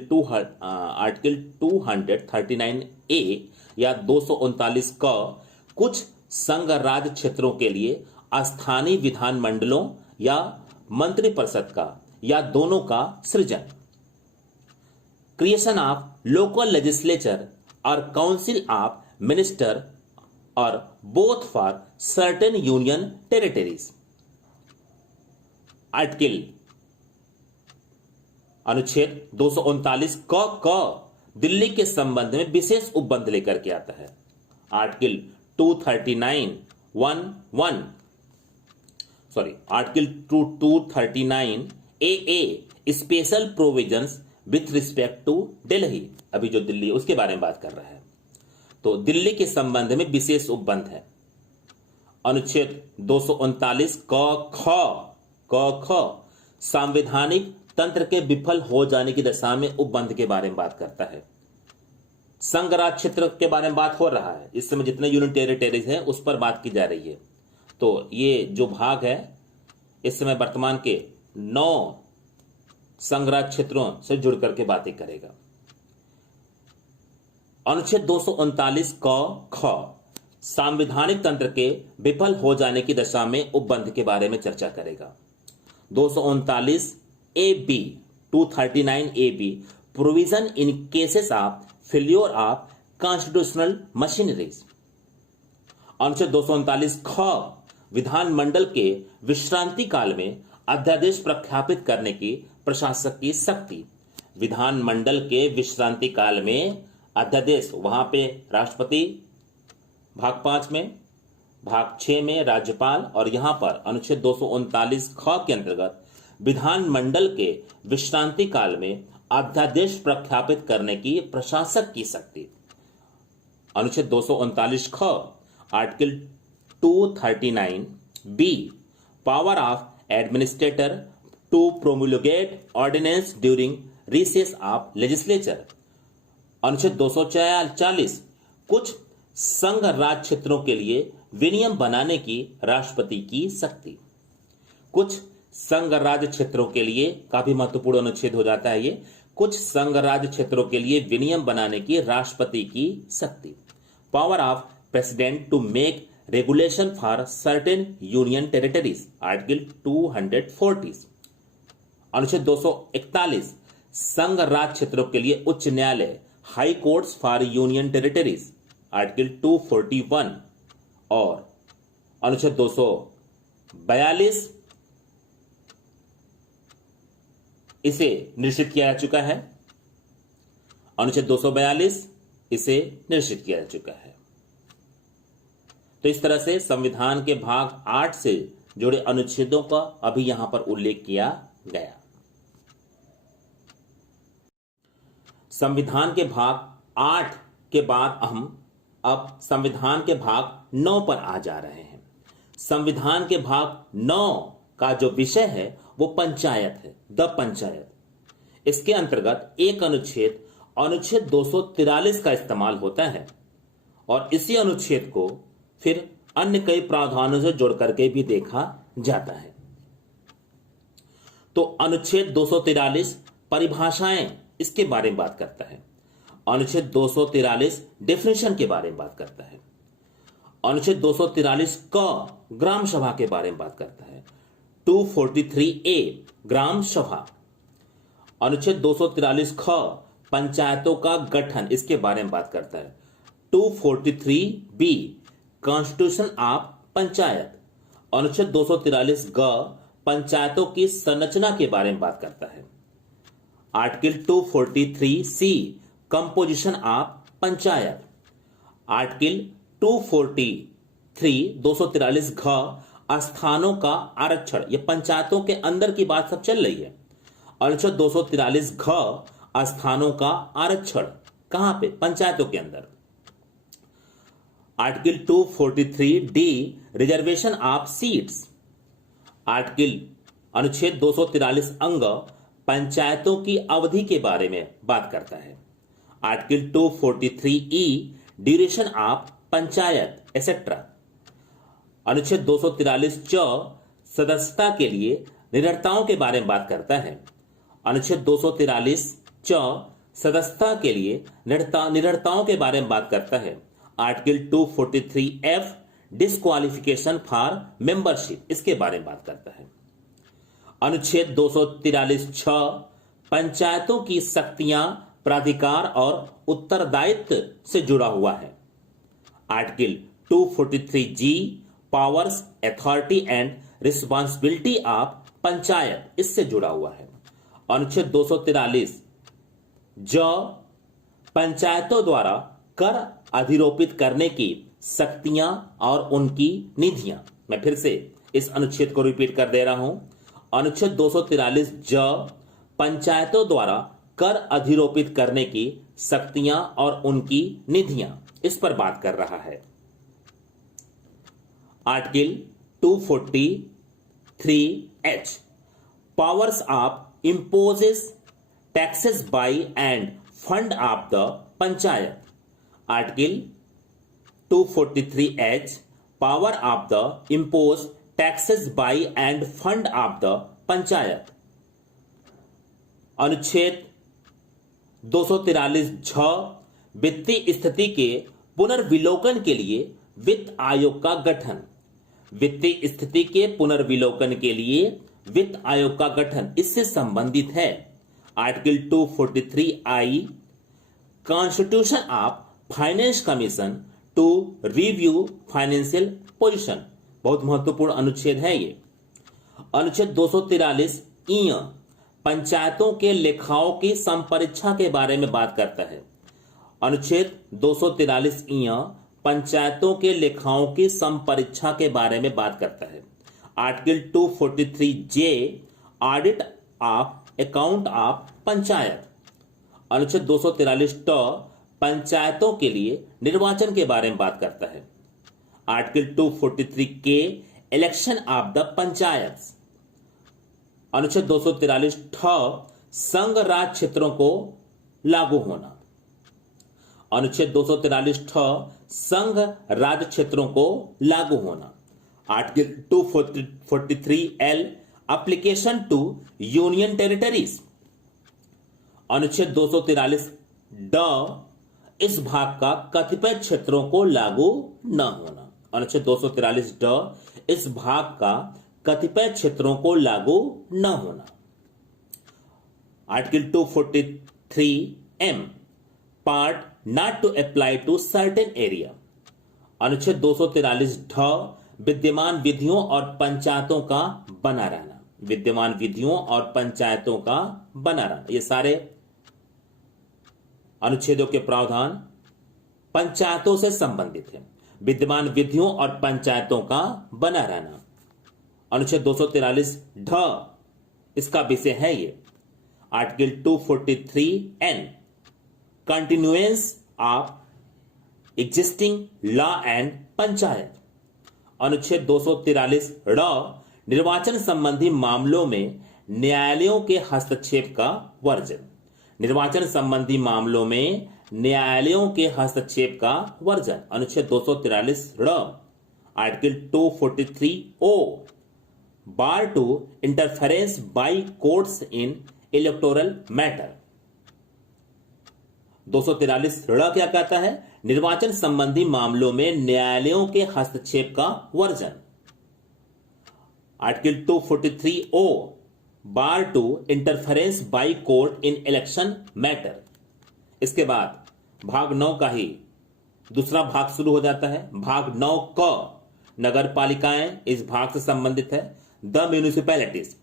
239 ए या 239 का कुछ संघ राज्य क्षेत्रों के लिए स्थानीय विधान मंडलों या मंत्री परिषद का या दोनों का सृजन। क्रिएशन ऑफ लोकल लेजिस्लेचर और काउंसिल ऑफ मिनिस्टर और both for certain union territories. Article अनुच्छेद 239 क दिल्ली के संबंध में विशेष उपबंध लेकर के आता है। Article 239 A special provisions with respect to Delhi, अभी जो दिल्ली उसके बारे में बात कर रहा है, तो दिल्ली के संबंध में विशेष उपबंध है। अनुच्छेद 239 क ख संवैधानिक तंत्र के विफल हो जाने की दशा में उपबंध के बारे में बात करता है। संघ राज्य क्षेत्र के बारे में बात हो रहा है, इस समय जितने यूनियन टेरिटरीज है उस पर बात की जा रही है। तो ये जो भाग है इस समय वर्तमान के 9 संघ राज्य क्षेत्रों से जुड़ करके बातें करेगा। अनुच्छेद 239 क ख संवैधानिक तंत्र के विफल हो जाने की दशा में उपबंध के बारे में चर्चा करेगा। 239 A B 239 A B provision in cases of failure of constitutional machineries. अनुच्छेद 239 ख विधानमंडल के विश्रांति काल में अध्यादेश प्रख्यापित करने की प्रशासक की शक्ति। विधानमंडल के विश्रांति काल में अध्यादेश, वहां पे राष्ट्रपति भाग 5 में, भाग 6 में राज्यपाल, और यहां पर अनुच्छेद 239 ख के अंतर्गत विधानमंडल के विश्रांति काल में अध्यादेश प्रख्यापित करने की प्रशासक की शक्ति। अनुच्छेद 239 ख article 239 B power of administrator to promulgate ordinance during recess of legislature. अनुच्छेद 240 कुछ संघ राज्य क्षेत्रों के लिए विनियम बनाने की राष्ट्रपति की शक्ति। कुछ संघ राज्य क्षेत्रों के लिए काफी महत्वपूर्ण अनुच्छेद हो जाता है ये। कुछ संघ राज्य क्षेत्रों के लिए विनियम बनाने की राष्ट्रपति की शक्ति। Power of president to make regulation for certain union territories. Article 240। अनुच्छेद 241 संघ राज्य क्षेत्रों के लिए उच्च न्यायालय, high courts for union territories. Article 241 और अनुच्छेद 242 इसे निश्चित किया जा चुका है। अनुच्छेद 242 इसे निश्चित किया जा चुका है। तो इस तरह से संविधान के भाग 8 से जुड़े अनुच्छेदों का अभी यहां पर उल्लेख किया गया। संविधान के भाग 8 के बाद हम अब संविधान के भाग 9 पर आ जा रहे हैं। संविधान के भाग 9 का जो विषय है वो पंचायत है, द पंचायत। इसके अंतर्गत एक अनुच्छेद 243 का इस्तेमाल होता है और इसी अनुच्छेद को फिर अन्य कई प्रावधानों से जोड़ करके भी देखा जाता है। तो अनुच्छेद 243 परिभाषाएं, इसके बारे में बात करता है। अनुच्छेद 243 डेफिनेशन के बारे में बात करता है। अनुच्छेद 243 क ग्राम सभा के बारे में बात करता है। 243A ग्राम सभा। अनुच्छेद 243 ख पंचायतों का गठन, इसके बारे में बात करता है। 243B constitution of panchayat. अनुच्छेद 243 ग पंचायतों की संरचना के बारे में बात करता है। Article 243C composition of panchayat. Article 243 घ स्थानों का आरक्षण, यह पंचायतों के अंदर की बात सब चल रही है। अनुच्छेद 243 घ स्थानों का आरक्षण कहां पे? पंचायतों के अंदर। Article 243D reservation of seats. अनुच्छेद 243 अंग पंचायतों की अवधि के बारे में बात करता है। Article 243E duration of panchayat etcetera. अनुच्छेद 243 च सदस्यता के लिए निरर्ताओं के बारे में बात करता है। अनुच्छेद 243 च सदस्यता के लिए निरर्ताओं के बारे में बात करता है। Article 243F disqualification for membership, इसके बारे में बात करता है। अनुच्छेद 243 छ पंचायतों की शक्तियां, प्राधिकार और उत्तरदायित्व से जुड़ा हुआ है। Article 243G powers, authority and responsibility of panchayat, इससे जुड़ा हुआ है। अनुच्छेद 243 ज पंचायतों द्वारा कर अधिरोपित करने की शक्तियां और उनकी निधियां। मैं फिर से इस अनुच्छेद को रिपीट कर दे रहा हूं। अनुच्छेद 243 ज पंचायतों द्वारा कर अधिरोपित करने की शक्तियां और उनकी निधियां, इस पर बात कर रहा है। Article 243H powers of imposes taxes by and fund of the panchayat. Article 243H power of the impose taxes by and fund of the panchayat. अनुच्छेद 243 झ वित्तीय स्थिति के पुनर्विलोकन के लिए वित्त आयोग का गठन। वित्तीय स्थिति के पुनर्विलोकन के लिए वित्त आयोग का गठन इससे संबंधित है। Article 243I constitution of finance commission to review financial position, बहुत महत्वपूर्ण अनुच्छेद है ये। अनुच्छेद 243 ई पंचायतों के लेखाओं की संपरीक्षा के बारे में बात करता है। अनुच्छेद 243 ई पंचायतों के लेखाओं की संपरीक्षा के बारे में बात करता है। Article 243J audit of account of panchayat. अनुच्छेद 243 ट पंचायतों के लिए निर्वाचन के बारे में बात करता है। Article 243K election of the panchayat. अनुच्छेद 243 ठ संघ राज्य क्षेत्रों को लागू होना। अनुच्छेद 243 ठ संघ राज्य क्षेत्रों को लागू होना। Article 243L application to union territories. अनुच्छेद 243 ड इस भाग का कतिपय क्षेत्रों को लागू न होना। अनुच्छेद 243 ड इस भाग का कतिपय क्षेत्रों को लागू न होना। Article 243M part not to apply to certain area. अनुच्छेद 243 ढ विद्यमान विधियों और पंचायतों का बना रहना। विद्यमान विधियों और पंचायतों का बना रहना, ये सारे अनुच्छेदों के प्रावधान पंचायतों से संबंधित है। विद्यमान विधियों और पंचायतों का बना रहना। अनुच्छेद 243 ढ इसका विषय है ये। Article 243N continuance of existing law and panchayat. अनुच्छेद 243 ड़ निर्वाचन संबंधी मामलों में न्यायालयों के हस्तक्षेप का वर्जन। निर्वाचन संबंधी मामलों में न्यायालयों के हस्तक्षेप का वर्जन। अनुच्छेद 243 ड़। Article 243 O bar to interference by courts in electoral matter. 243 ऋण क्या कहता है? निर्वाचन संबंधी मामलों में न्यायालयों के हस्तक्षेप का वर्जन। Article 243 O bar to interference by court in election matter. इसके बाद भाग 9 का ही दूसरा भाग शुरू हो जाता है। भाग 9 क नगर पालिकाएं इस भाग से संबंधित है। द म्यूनिसिपैलिटीज,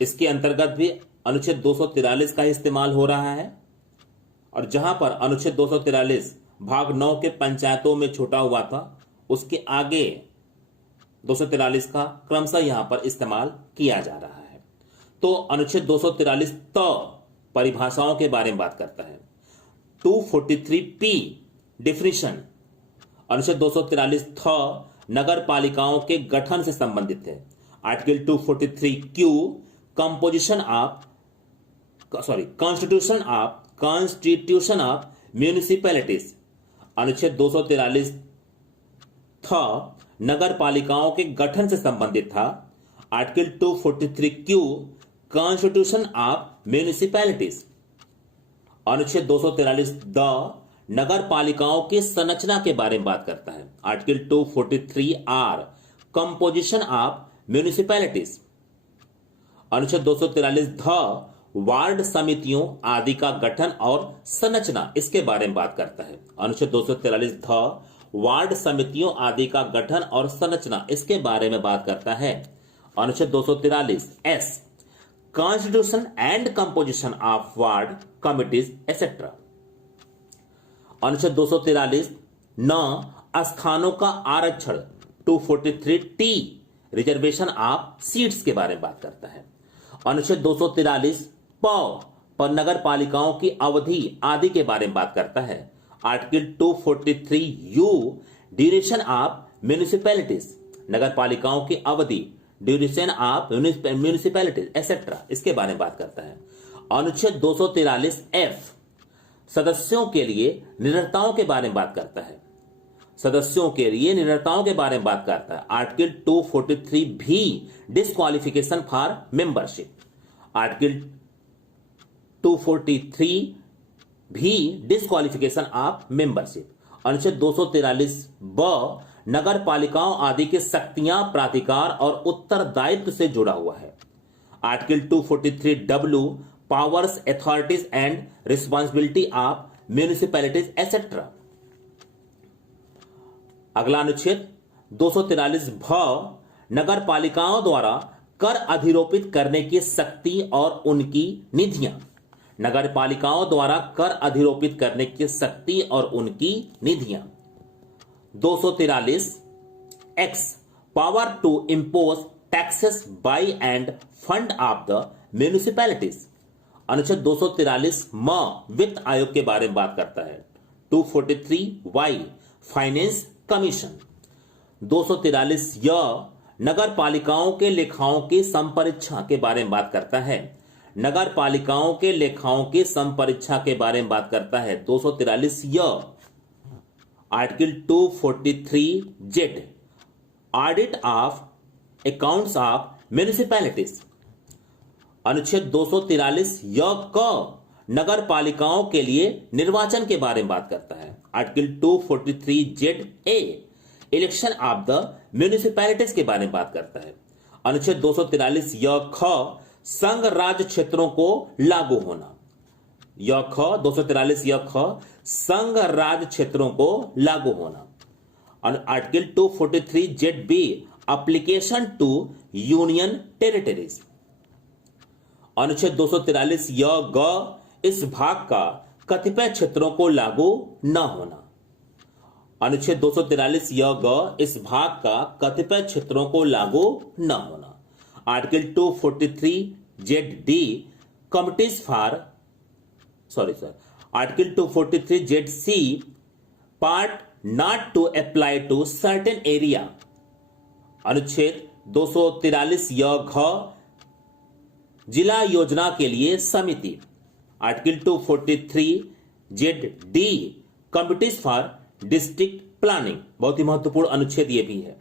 इसके अंतर्गत भी अनुच्छेद 243 का इस्तेमाल हो रहा है। और जहां पर अनुच्छेद 243 भाग 9 के पंचायतों में छूटा हुआ था, उसके आगे 243 का क्रमशः यहां पर इस्तेमाल किया जा रहा है। तो अनुच्छेद 243 त परिभाषाओं के बारे में बात करता है। 243 डिफिनीशन, अनुच्छेद 243 थ नगर पालिकाओं के गठन से संबंधित है। Article 243 Q composition of constitution of municipalities. अनुच्छेद 243 थ नगर पालिकाओं के गठन से संबंधित था। Article 243 Q constitution of municipalities. अनुच्छेद 243 द नगर पालिकाओं की संरचना के बारे में बात करता है। Article 243 R composition of municipalities. अनुच्छेद 243 ध वार्ड समितियों आदि का गठन और संरचना, इसके बारे में बात करता है। अनुच्छेद 243 ध वार्ड समितियों आदि का गठन और संरचना, इसके बारे में बात करता है। अनुच्छेद 243 S constitution and composition of ward committees etcetera. अनुच्छेद 243 न स्थानों का आरक्षण। 243 टी रिजर्वेशन ऑफ सीट्स के बारे में बात करता है। अनुच्छेद 243 पर नगर पालिकाओं की अवधि आदि के बारे में बात करता है। Article 243 U duration of municipalities, नगर पालिकाओं की अवधि, ड्यूरेशन ऑफ म्यूनिसिपैलिटीज एक्सेट्रा, इसके बारे में बात करता है। अनुच्छेद 243 एफ सदस्यों के लिए निरर्ताओं के बारे में बात करता है। सदस्यों के लिए निरर्ताओं के बारे में बात करता है। आर्टिकल 243 भी डिस्क्वालिफिकेशन फॉर मेंबरशिप। आर्टिकल 243 भी डिस्क्वालिफिकेशन ऑफ मेंबरशिप। अनुच्छेद 243 ब नगर पालिकाओं आदि के शक्तियां, प्राधिकार और उत्तरदायित्व से जुड़ा हुआ है। Article 243 W powers, authorities and responsibility of municipalities etcetera. अगला अनुच्छेद 243 भ नगर पालिकाओं द्वारा कर अधिरोपित करने की शक्ति और उनकी निधियां। नगर पालिकाओं द्वारा कर अधिरोपित करने की शक्ति और उनकी निधियां। 243 X power to impose taxes by and fund of the municipalities. अनुच्छेद 243 म वित्त आयोग के बारे में बात करता है। 243 वाई फाइनेंस कमीशन। 243 य नगर पालिकाओं के लेखाओं की संपरीक्षा के बारे में बात करता है। नगर पालिकाओं के लेखाओं की संपरीक्षा के बारे में बात करता है। 243 य article 243 Z audit of accounts of municipalities. अनुच्छेद 243 य क नगर पालिकाओं के लिए निर्वाचन के बारे में बात करता है। Article 243 Z A election of the municipalities के बारे में बात करता है। अनुच्छेद 243 य ख संघ राज्य क्षेत्रों को लागू होना। य ख 243 य ख संघ राज्य क्षेत्रों को लागू होना। Article 243 Z B application to union territories. अनुच्छेद 243 य ग इस भाग का कतिपय क्षेत्रों को लागू न होना। अनुच्छेद 243 य ग इस भाग का कतिपय क्षेत्रों को लागू न होना। Article 243 Z D committees for article 243 Z C part not to apply to certain area. अनुच्छेद 243 य घ जिला योजना के लिए समिति। Article 243 Z D committees for district planning, बहुत ही महत्वपूर्ण अनुच्छेद ये भी है।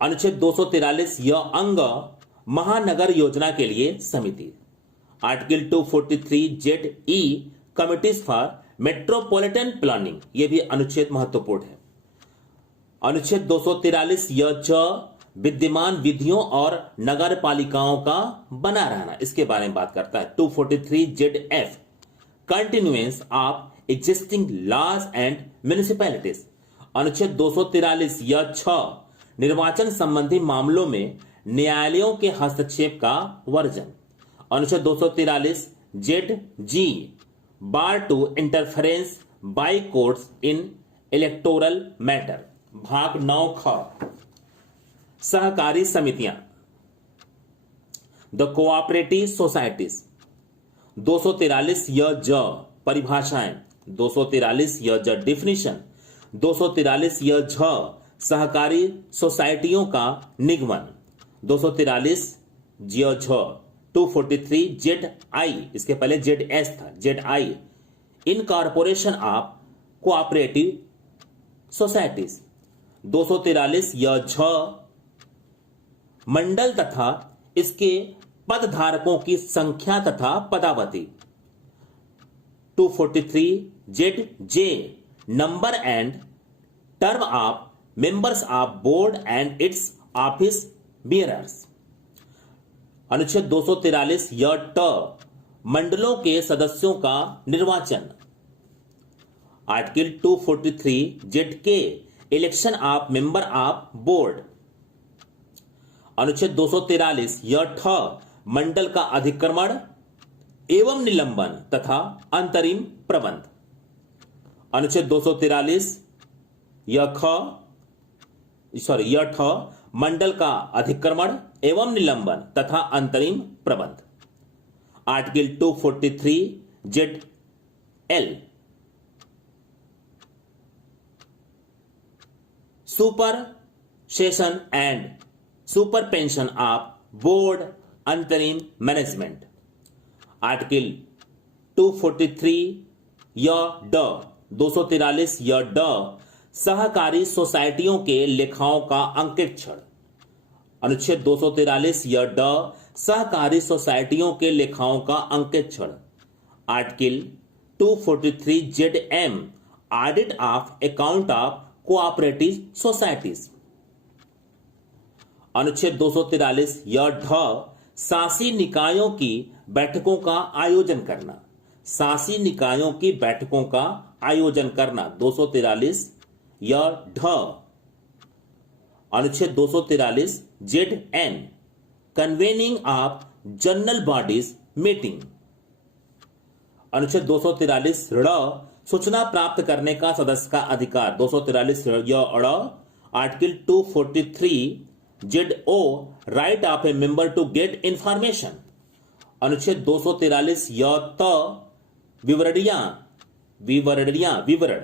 अनुच्छेद 243 यह अंग महानगर योजना के लिए समिति। Article 243 Z E committees for metropolitan planning, यह भी अनुच्छेद महत्वपूर्ण है। अनुच्छेद 243 यह च विद्यमान विधियों और नगर पालिकाओं का बना रहना, इसके बारे में बात करता है। 243 Z F continuance of existing laws and municipalities. अनुच्छेद 243 यह छ निर्वाचन संबंधी मामलों में न्यायालयों के हस्तक्षेप का वर्जन। अनुच्छेद 243 Z G bar to interference by courts in electoral matter. भाग 9 ख सहकारी समितियां, द कोऑपरेटिव सोसाइटीज। 243 यह ज परिभाषाएं। 243 यह ज डिफिनीशन। 243 यह झ सहकारी सोसाइटियों का निगमन। 243 यह झ 243 जेड आई, इसके पहले जेड एस था, Z I incorporation of cooperative societies. 243 यह झ मंडल तथा इसके पदधारकों की संख्या तथा पदावधि। 243 Z J number and term of members of board and it's office bearers. अनुच्छेद 243 यह ट मंडलों के सदस्यों का निर्वाचन। आर्टिकल 243 जेड के election of member of board. अनुच्छेद 243 यह ठ मंडल का अधिक्रमण एवं निलंबन तथा अंतरिम प्रबंध। अनुच्छेद 243 यह ठ मंडल का अधिक्रमण एवं निलंबन तथा अंतरिम प्रबंध। Article 243 Z L super session and super pension of board अंतरिम मैनेजमेंट। आर्टिकल 243 यह ड 243 यह ड सहकारी सोसाइटियों के लेखाओं का अंकेक्षण। अनुच्छेद 243 यह ड सहकारी सोसाइटियों के लेखाओं का अंकेक्षण। Article 243 Z M audit of account of cooperative societies. अनुच्छेद 243 यह ढ शासी निकायों की बैठकों का आयोजन करना। शासी निकायों की बैठकों का आयोजन करना 243 यह ढ। अनुच्छेद 243 Z N convening of general bodies meeting. अनुच्छेद 243 ड़ सूचना प्राप्त करने का सदस्य का अधिकार। 243 यह अड़। Article 243 Z O right of a member to get information. अनुच्छेद 243 यह त विवरण।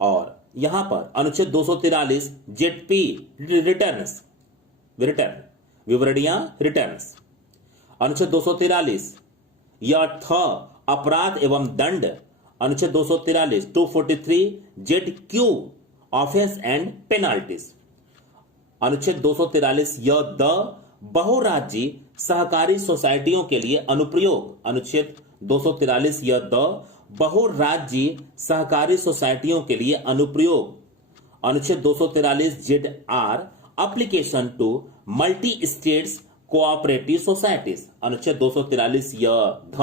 और यहां पर अनुच्छेद 243 जेड पी रिटर्न रिटर्न्स। अनुच्छेद 243 यह थ अपराध एवं दंड। अनुच्छेद 243 243 Z Q offence and penalties. अनुच्छेद 243 यह द बहुराज्यीय सहकारी सोसाइटियों के लिए अनुप्रयोग। अनुच्छेद 243 यह द बहुराज्यीय सहकारी सोसाइटियों के लिए अनुप्रयोग। अनुच्छेद 243 Z R application to multi states cooperative societies. अनुच्छेद 243 यह ध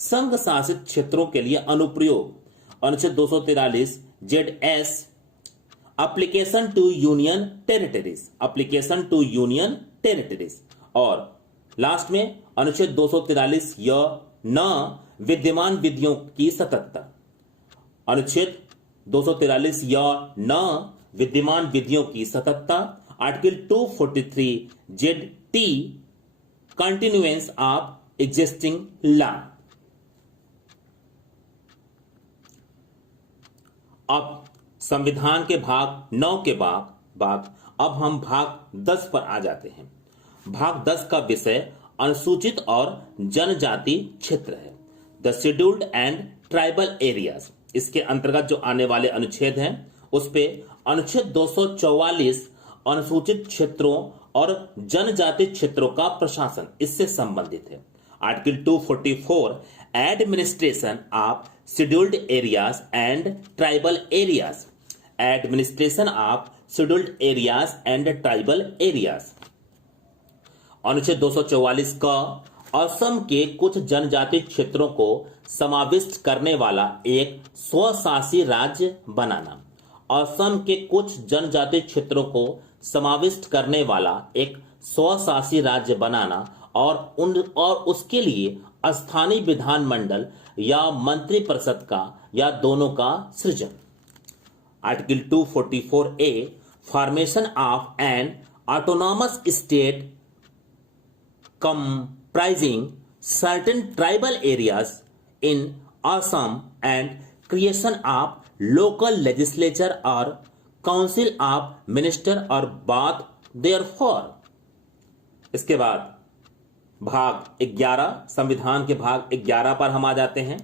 संघ शासित क्षेत्रों के लिए अनुप्रयोग। अनुच्छेद 243 Z S application to union territories. और लास्ट में अनुच्छेद 243 यह न विद्यमान विधियों की सततता। अनुच्छेद 243 यह न विद्यमान विधियों की सततता। Article 243 Z T continuance of existing law. अब संविधान के भाग 9 के बाद अब हम भाग 10 पर आ जाते हैं। भाग 10 का विषय अनुसूचित और जनजाति क्षेत्र है, the scheduled and tribal areas. इसके अंतर्गत जो आने वाले अनुच्छेद हैं उस पे अनुच्छेद 244 अनुसूचित क्षेत्रों और जनजाति क्षेत्रों का प्रशासन, इससे संबंधित है। Article 244 administration of scheduled areas and tribal areas, administration of scheduled areas and tribal areas. अनुच्छेद 244 का असम के कुछ जनजाति क्षेत्रों को समाविष्ट करने वाला एक स्वशासी राज्य बनाना। असम के कुछ जनजाति क्षेत्रों को समाविष्ट करने वाला एक स्वशासी राज्य बनाना और उसके लिए स्थानीय विधानमंडल या मंत्रिपरिषद का या दोनों का सृजन। Article 244A formation of N autonomous state comprising certain tribal areas in Assam and creation of local legislature or council of minister or bath therefore। इसके बाद भाग 11, संविधान के भाग 11 पर हम आ जाते हैं।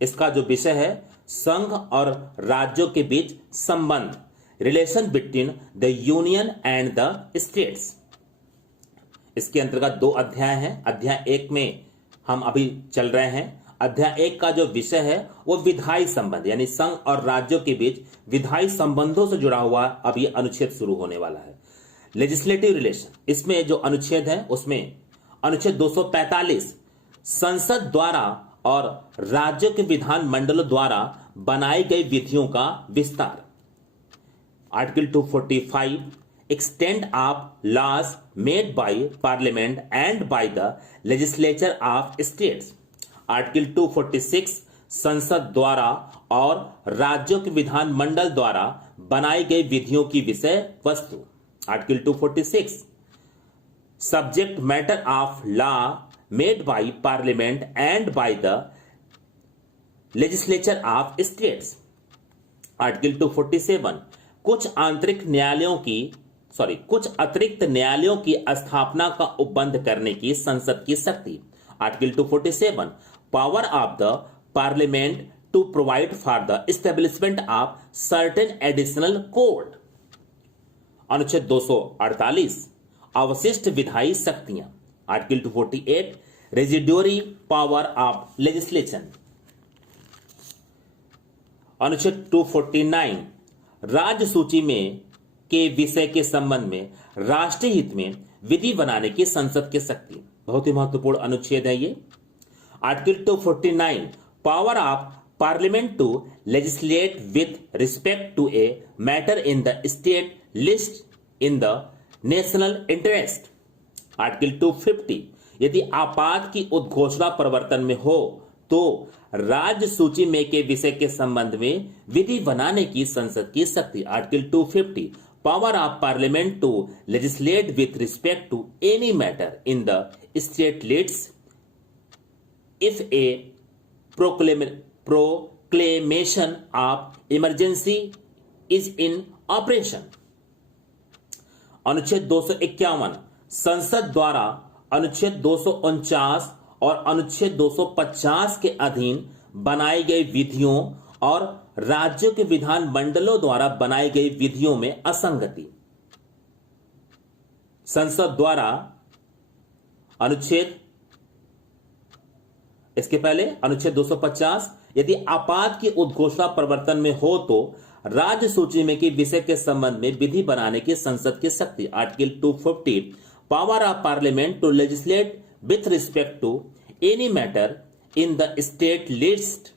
इसका जो विषय है संघ और राज्यों के बीच संबंध, relation between the union and the states. इसके अंतर्गत 2 अध्याय हैं। अध्याय 1 में हम अभी चल रहे हैं। अध्याय 1 का जो विषय है वो विधायी संबंध, यानी संघ और राज्यों के बीच विधायी संबंधों से जुड़ा हुआ अब ये अनुच्छेद शुरू होने वाला है। लेजिस्लेटिव रिलेशन, इसमें जो अनुच्छेद है उसमें अनुच्छेद 245 संसद द्वारा और राज्यों के विधान मंडलों द्वारा बनाई गई विधियों का विस्तार। Article 245 extent of laws made by parliament and by the legislature of states। Article 246 संसद द्वारा और राज्यों के विधान मंडल द्वारा बनाई गई विधियों की विषय वस्तु। Article 246 subject matter of law made by parliament and by the legislature of states. Article 247 कुछ अतिरिक्त न्यायालयों की स्थापना का उपबंध करने की संसद की शक्ति। Article 247 power of the parliament to provide for the establishment of certain additional code. अनुच्छेद 248 अवशिष्ट विधायी शक्तियां। Article 248 residuary power of legislation. अनुच्छेद 249 राज्य सूची में के विषय के संबंध में राष्ट्रीय हित में विधि बनाने की संसद की शक्ति। बहुत ही महत्वपूर्ण अनुच्छेद है ये। Article 249 power of parliament to legislate with respect to a matter in the state list in the national interest. Article 250 यदि आपात की उद्घोषणा प्रवर्तन में हो तो राज्य सूची में के विषय के संबंध में विधि बनाने की संसद की शक्ति। Article 250 power of parliament to legislate with respect to any matter in the state list if a proclamation of emergency is in operation. अनुच्छेद 251 संसद द्वारा अनुच्छेद 249 और अनुच्छेद 250 के अधीन बनाई गई विधियों और राज्यों के विधान मंडलों द्वारा बनाई गई विधियों में असंगति। संसद द्वारा अनुच्छेद, इसके पहले अनुच्छेद 250 यदि आपात की उद्घोषणा प्रवर्तन में हो तो राज्य सूची में के विषय के संबंध में विधि बनाने की संसद की शक्ति। Article 250 power of parliament to legislate with respect to any matter in the state list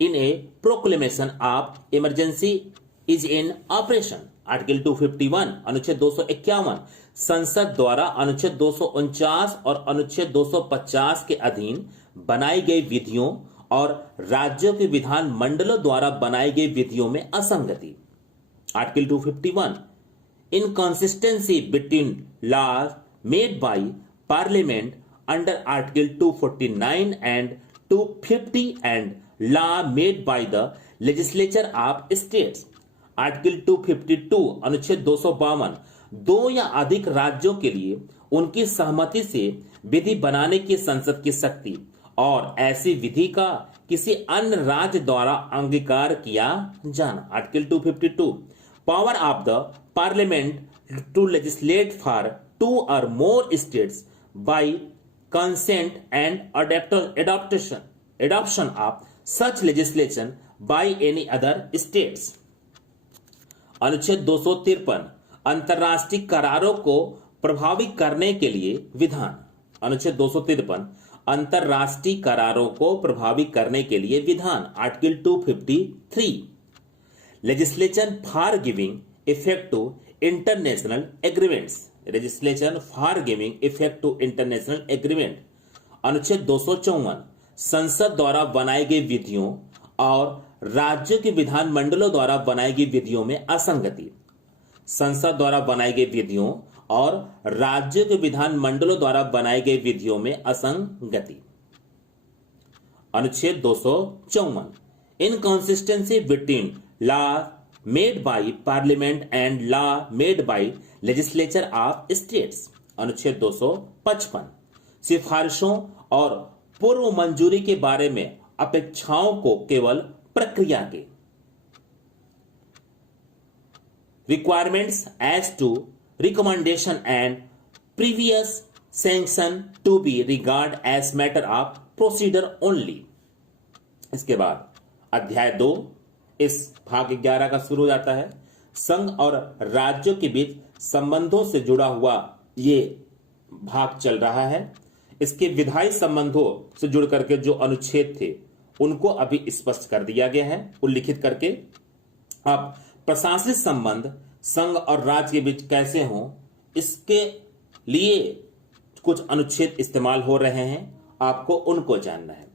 in a proclamation of emergency is in operation। Article 251 अनुच्छेद 251 संसद द्वारा अनुच्छेद 249 और अनुच्छेद 250 के अधीन बनाई गई विधियों और राज्यों के विधान मंडलों द्वारा बनाई गई विधियों में असंगति। Article 251 inconsistency between laws made by parliament under Article 249 and 250 and law made by the legislature of states। Article 252 अनुच्छेद 252 दो या अधिक राज्यों के लिए उनकी सहमति से विधि बनाने की संसद की शक्ति और ऐसी विधि का किसी अन्य राज्य द्वारा अंगीकार किया जाना। Article 252 power of the parliament to legislate for 2 or more states by consent and adoption of such legislation by any other states। अनुच्छेद 253 अंतरराष्ट्रीय करारों को प्रभावी करने के लिए विधान। अनुच्छेद 253 अंतरराष्ट्रीय करारों को प्रभावी करने के लिए विधान। Article 253 legislation for giving effect to international agreements. Legislation for giving effect to international agreement. अनुच्छेद 254 संसद द्वारा बनाई गई विधियों और राज्यों के विधानमंडलों द्वारा बनाई गई विधियों में असंगति। संसद द्वारा बनाई गई विधियों और राज्यों के विधानमंडलों द्वारा बनाई गई विधियों में असंगति। अनुच्छेद 254 inconsistency between law made by parliament and law made by legislature of states. अनुच्छेद 255 सिफारिशों और पूर्व मंजूरी के बारे में अपेक्षाओं को केवल प्रक्रिया के requirements as to recommendation and previous sanction to be regard as matter of procedure only. इसके बाद अध्याय 2 इस भाग 11 का शुरू हो जाता है। संघ और राज्यों के बीच संबंधों से जुड़ा हुआ ये भाग चल रहा है। इसके विधायी संबंधों से जुड़ करके जो अनुच्छेद थे उनको अभी स्पष्ट कर दिया गया है उल्लिखित करके। अब प्रशासनिक संबंध संघ और राज्य के बीच कैसे हों इसके लिए कुछ अनुच्छेद इस्तेमाल हो रहे हैं, आपको उनको जानना है।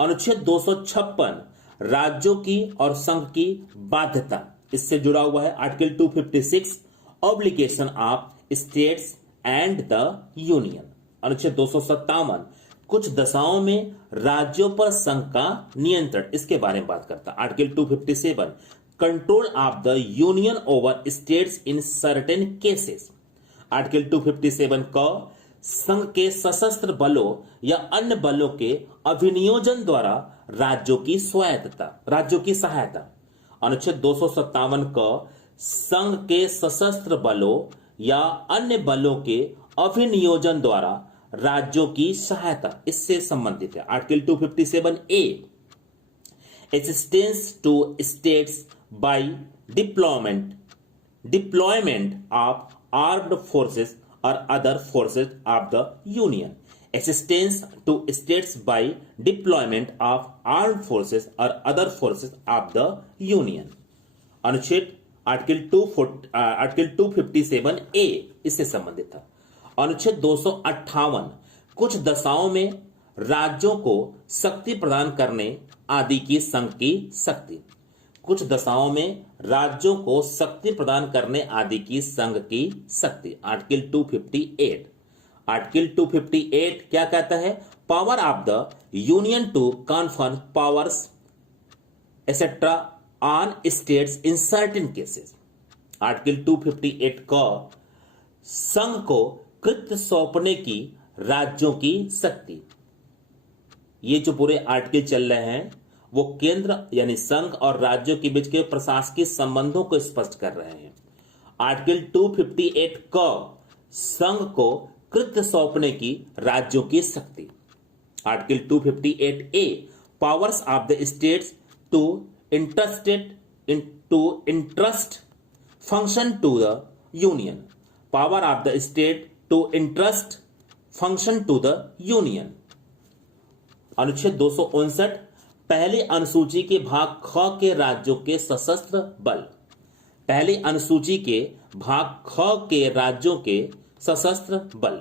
अनुच्छेद 256 राज्यों की और संघ की बाध्यता, इससे जुड़ा हुआ है। Article 256 obligation of states and the union. अनुच्छेद 257 कुछ दशाओं में राज्यों पर संघ का नियंत्रण, इसके बारे में बात करता है। Article 257 control of the union over states in certain cases. Article 257 का संघ के सशस्त्र बलों या अन्य बलों के अभिनियोजन द्वारा राज्यों की स्वायत्तता, राज्यों की सहायता। अनुच्छेद 257 का संघ के सशस्त्र बलों या अन्य बलों के अभिनियोजन द्वारा राज्यों की सहायता, इससे संबंधित है। Article 257 A assistance to states by deployment of armed forces or other forces of the union. Assistance to states by deployment of armed forces or other forces of the union. अनुच्छेद आर्टिकल 257 ए इससे संबंधित था। अनुच्छेद 258 कुछ दशाओं में राज्यों को शक्ति प्रदान करने आदि की संघ की शक्ति। कुछ दशाओं में राज्यों को शक्ति प्रदान करने आदि की संघ की शक्ति। आर्टिकल 258 आर्टिकल 258 क्या कहता है? Power of the union to confer powers etcetera on states in certain cases. Article 258 का संघ को कृत्य सौंपने की राज्यों की शक्ति। ये जो पूरे आर्टिकल चल रहे हैं वो केंद्र यानी संघ और राज्यों के बीच के प्रशासकीय संबंधों को स्पष्ट कर रहे हैं। आर्टिकल 258 का संघ को कृत्य सौंपने की राज्यों की शक्ति। Article 258 A powers of the states to entrust function to the union. Power of the state to entrust function to the union. अनुच्छेद 259 पहली अनुसूची के भाग ख के राज्यों के सशस्त्र बल। पहली अनुसूची के भाग ख के राज्यों के सशस्त्र बल।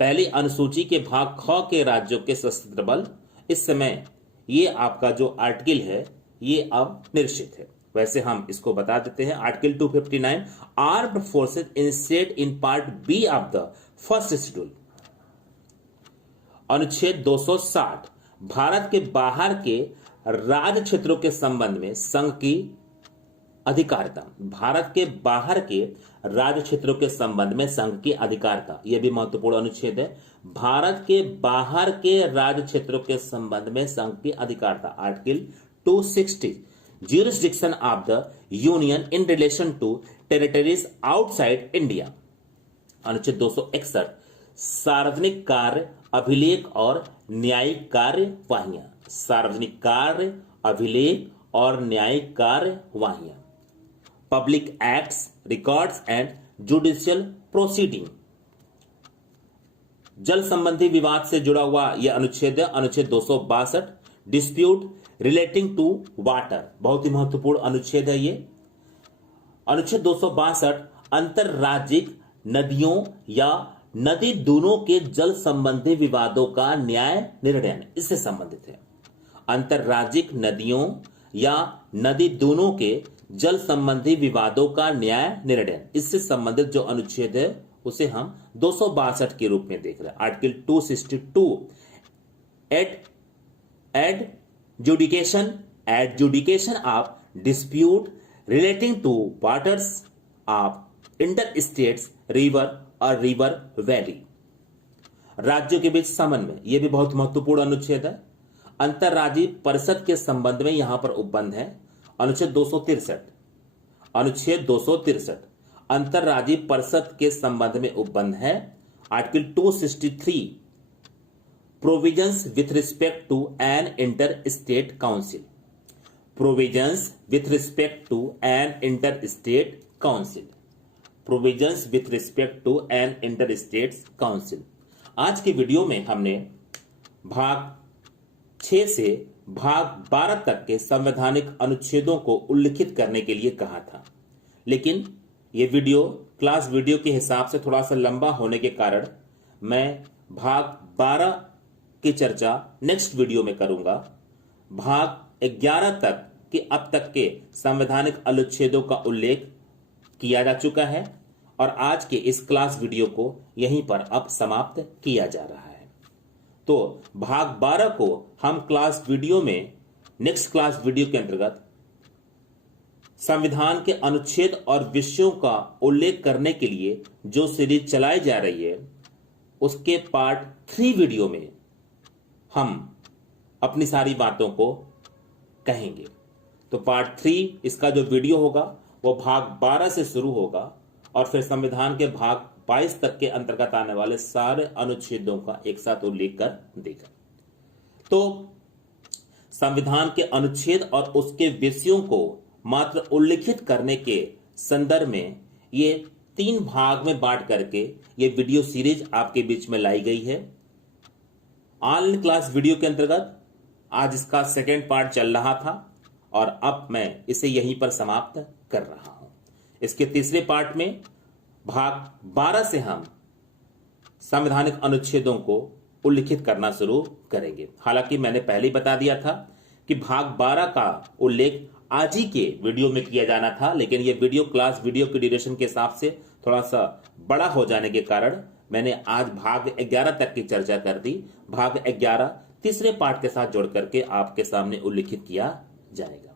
पहली अनुसूची के भाग ख के राज्यों के सशस्त्र बल। इस समय ये आपका जो आर्टिकल है ये अब निश्चित है, वैसे हम इसको बता देते हैं। Article 259 armed forces instead in part B of the first schedule. अनुच्छेद 260 भारत के बाहर के राज्य क्षेत्रों के संबंध में संघ की अधिकारिता, भारत के बाहर के राज्य क्षेत्रों के संबंध में संघ की अधिकारिता, यह भी महत्वपूर्ण अनुच्छेद है। भारत के बाहर के राज्य क्षेत्रों के संबंध में संघ की अधिकारिता, article 260, jurisdiction of the union in relation to territories outside India. अनुच्छेद 261, सार्वजनिक कार्य अभिलेख और न्यायिक कार्यवाहियां, सार्वजनिक कार्य अभिलेख और न्यायिक कार्यवाहियां, public acts, records and judicial proceeding. जल संबंधी विवाद से जुड़ा हुआ यह अनुच्छेद है, अनुच्छेद 262, डिस्प्यूट रिलेटिंग टू वाटर, बहुत ही महत्वपूर्ण अनुच्छेद है ये। अनुच्छेद 262 अंतरराज्यिक नदियों या नदी दोनों के जल संबंधी विवादों का न्याय निर्णय, इससे संबंधित है। अंतरराज्यिक नदियों या नदी दोनों के जल संबंधी विवादों का न्याय निर्णय, इससे संबंधित जो अनुच्छेद है उसे हम 262 के रूप में देख रहे हैं। Article 262, adjudication of dispute relating to waters of inter states river और रिवर वैली, राज्यों के बीच समन्वय, यह भी बहुत महत्वपूर्ण अनुच्छेद है। अंतरराज्यीय परिषद के संबंध में यहां पर उपबंध है। अनुच्छेद 263, अनुच्छेद 263 अंतरराज्यीय परिषद के संबंध में उपबंध है। Article 263, provisions with respect to an inter state council, provisions with respect to an inter state council, provisions with respect to an inter state council. आज के वीडियो में हमने भाग 6 से भाग 12 तक के संवैधानिक अनुच्छेदों को उल्लिखित करने के लिए कहा था, लेकिन यह वीडियो क्लास वीडियो के हिसाब से थोड़ा सा लंबा होने के कारण मैं भाग 12 की चर्चा नेक्स्ट वीडियो में करूंगा। भाग 11 तक के अब तक के संवैधानिक अनुच्छेदों का उल्लेख किया जा चुका है और आज के इस क्लास वीडियो को यहीं पर अब समाप्त किया जा रहा है। तो भाग 12 को हम क्लास वीडियो में नेक्स्ट क्लास वीडियो के अंतर्गत संविधान के अनुच्छेद और विषयों का उल्लेख करने के लिए जो सीरीज चलाई जा रही है उसके पार्ट 3 वीडियो में हम अपनी सारी बातों को कहेंगे। तो पार्ट 3 इसका जो वीडियो होगा वो भाग 12 से शुरू होगा और फिर संविधान के भाग 22 तक के अंतर्गत आने वाले सारे अनुच्छेदों का एक साथ उल्लेख कर देगा। तो संविधान के अनुच्छेद और उसके विषयों को मात्र उल्लिखित करने के संदर्भ में ये 3 भाग में बांट करके ये वीडियो सीरीज आपके बीच में लाई गई है। ऑनलाइन क्लास वीडियो के अंतर्गत आज इसका सेकेंड पार्ट चल रहा था और अब मैं इसे यहीं पर समाप्त कर रहा हूं। इसके तीसरे पार्ट में भाग 12 से हम संवैधानिक अनुच्छेदों को उल्लिखित करना शुरू करेंगे। हालांकि मैंने पहले ही बता दिया था कि भाग 12 का उल्लेख आज ही के वीडियो में किया जाना था, लेकिन यह वीडियो क्लास वीडियो की ड्यूरेशन के हिसाब से थोड़ा सा बड़ा हो जाने के कारण मैंने आज भाग 11 तक की चर्चा कर दी। भाग 11 तीसरे पार्ट के साथ जोड़ करके आपके सामने उल्लिखित किया जाएगा।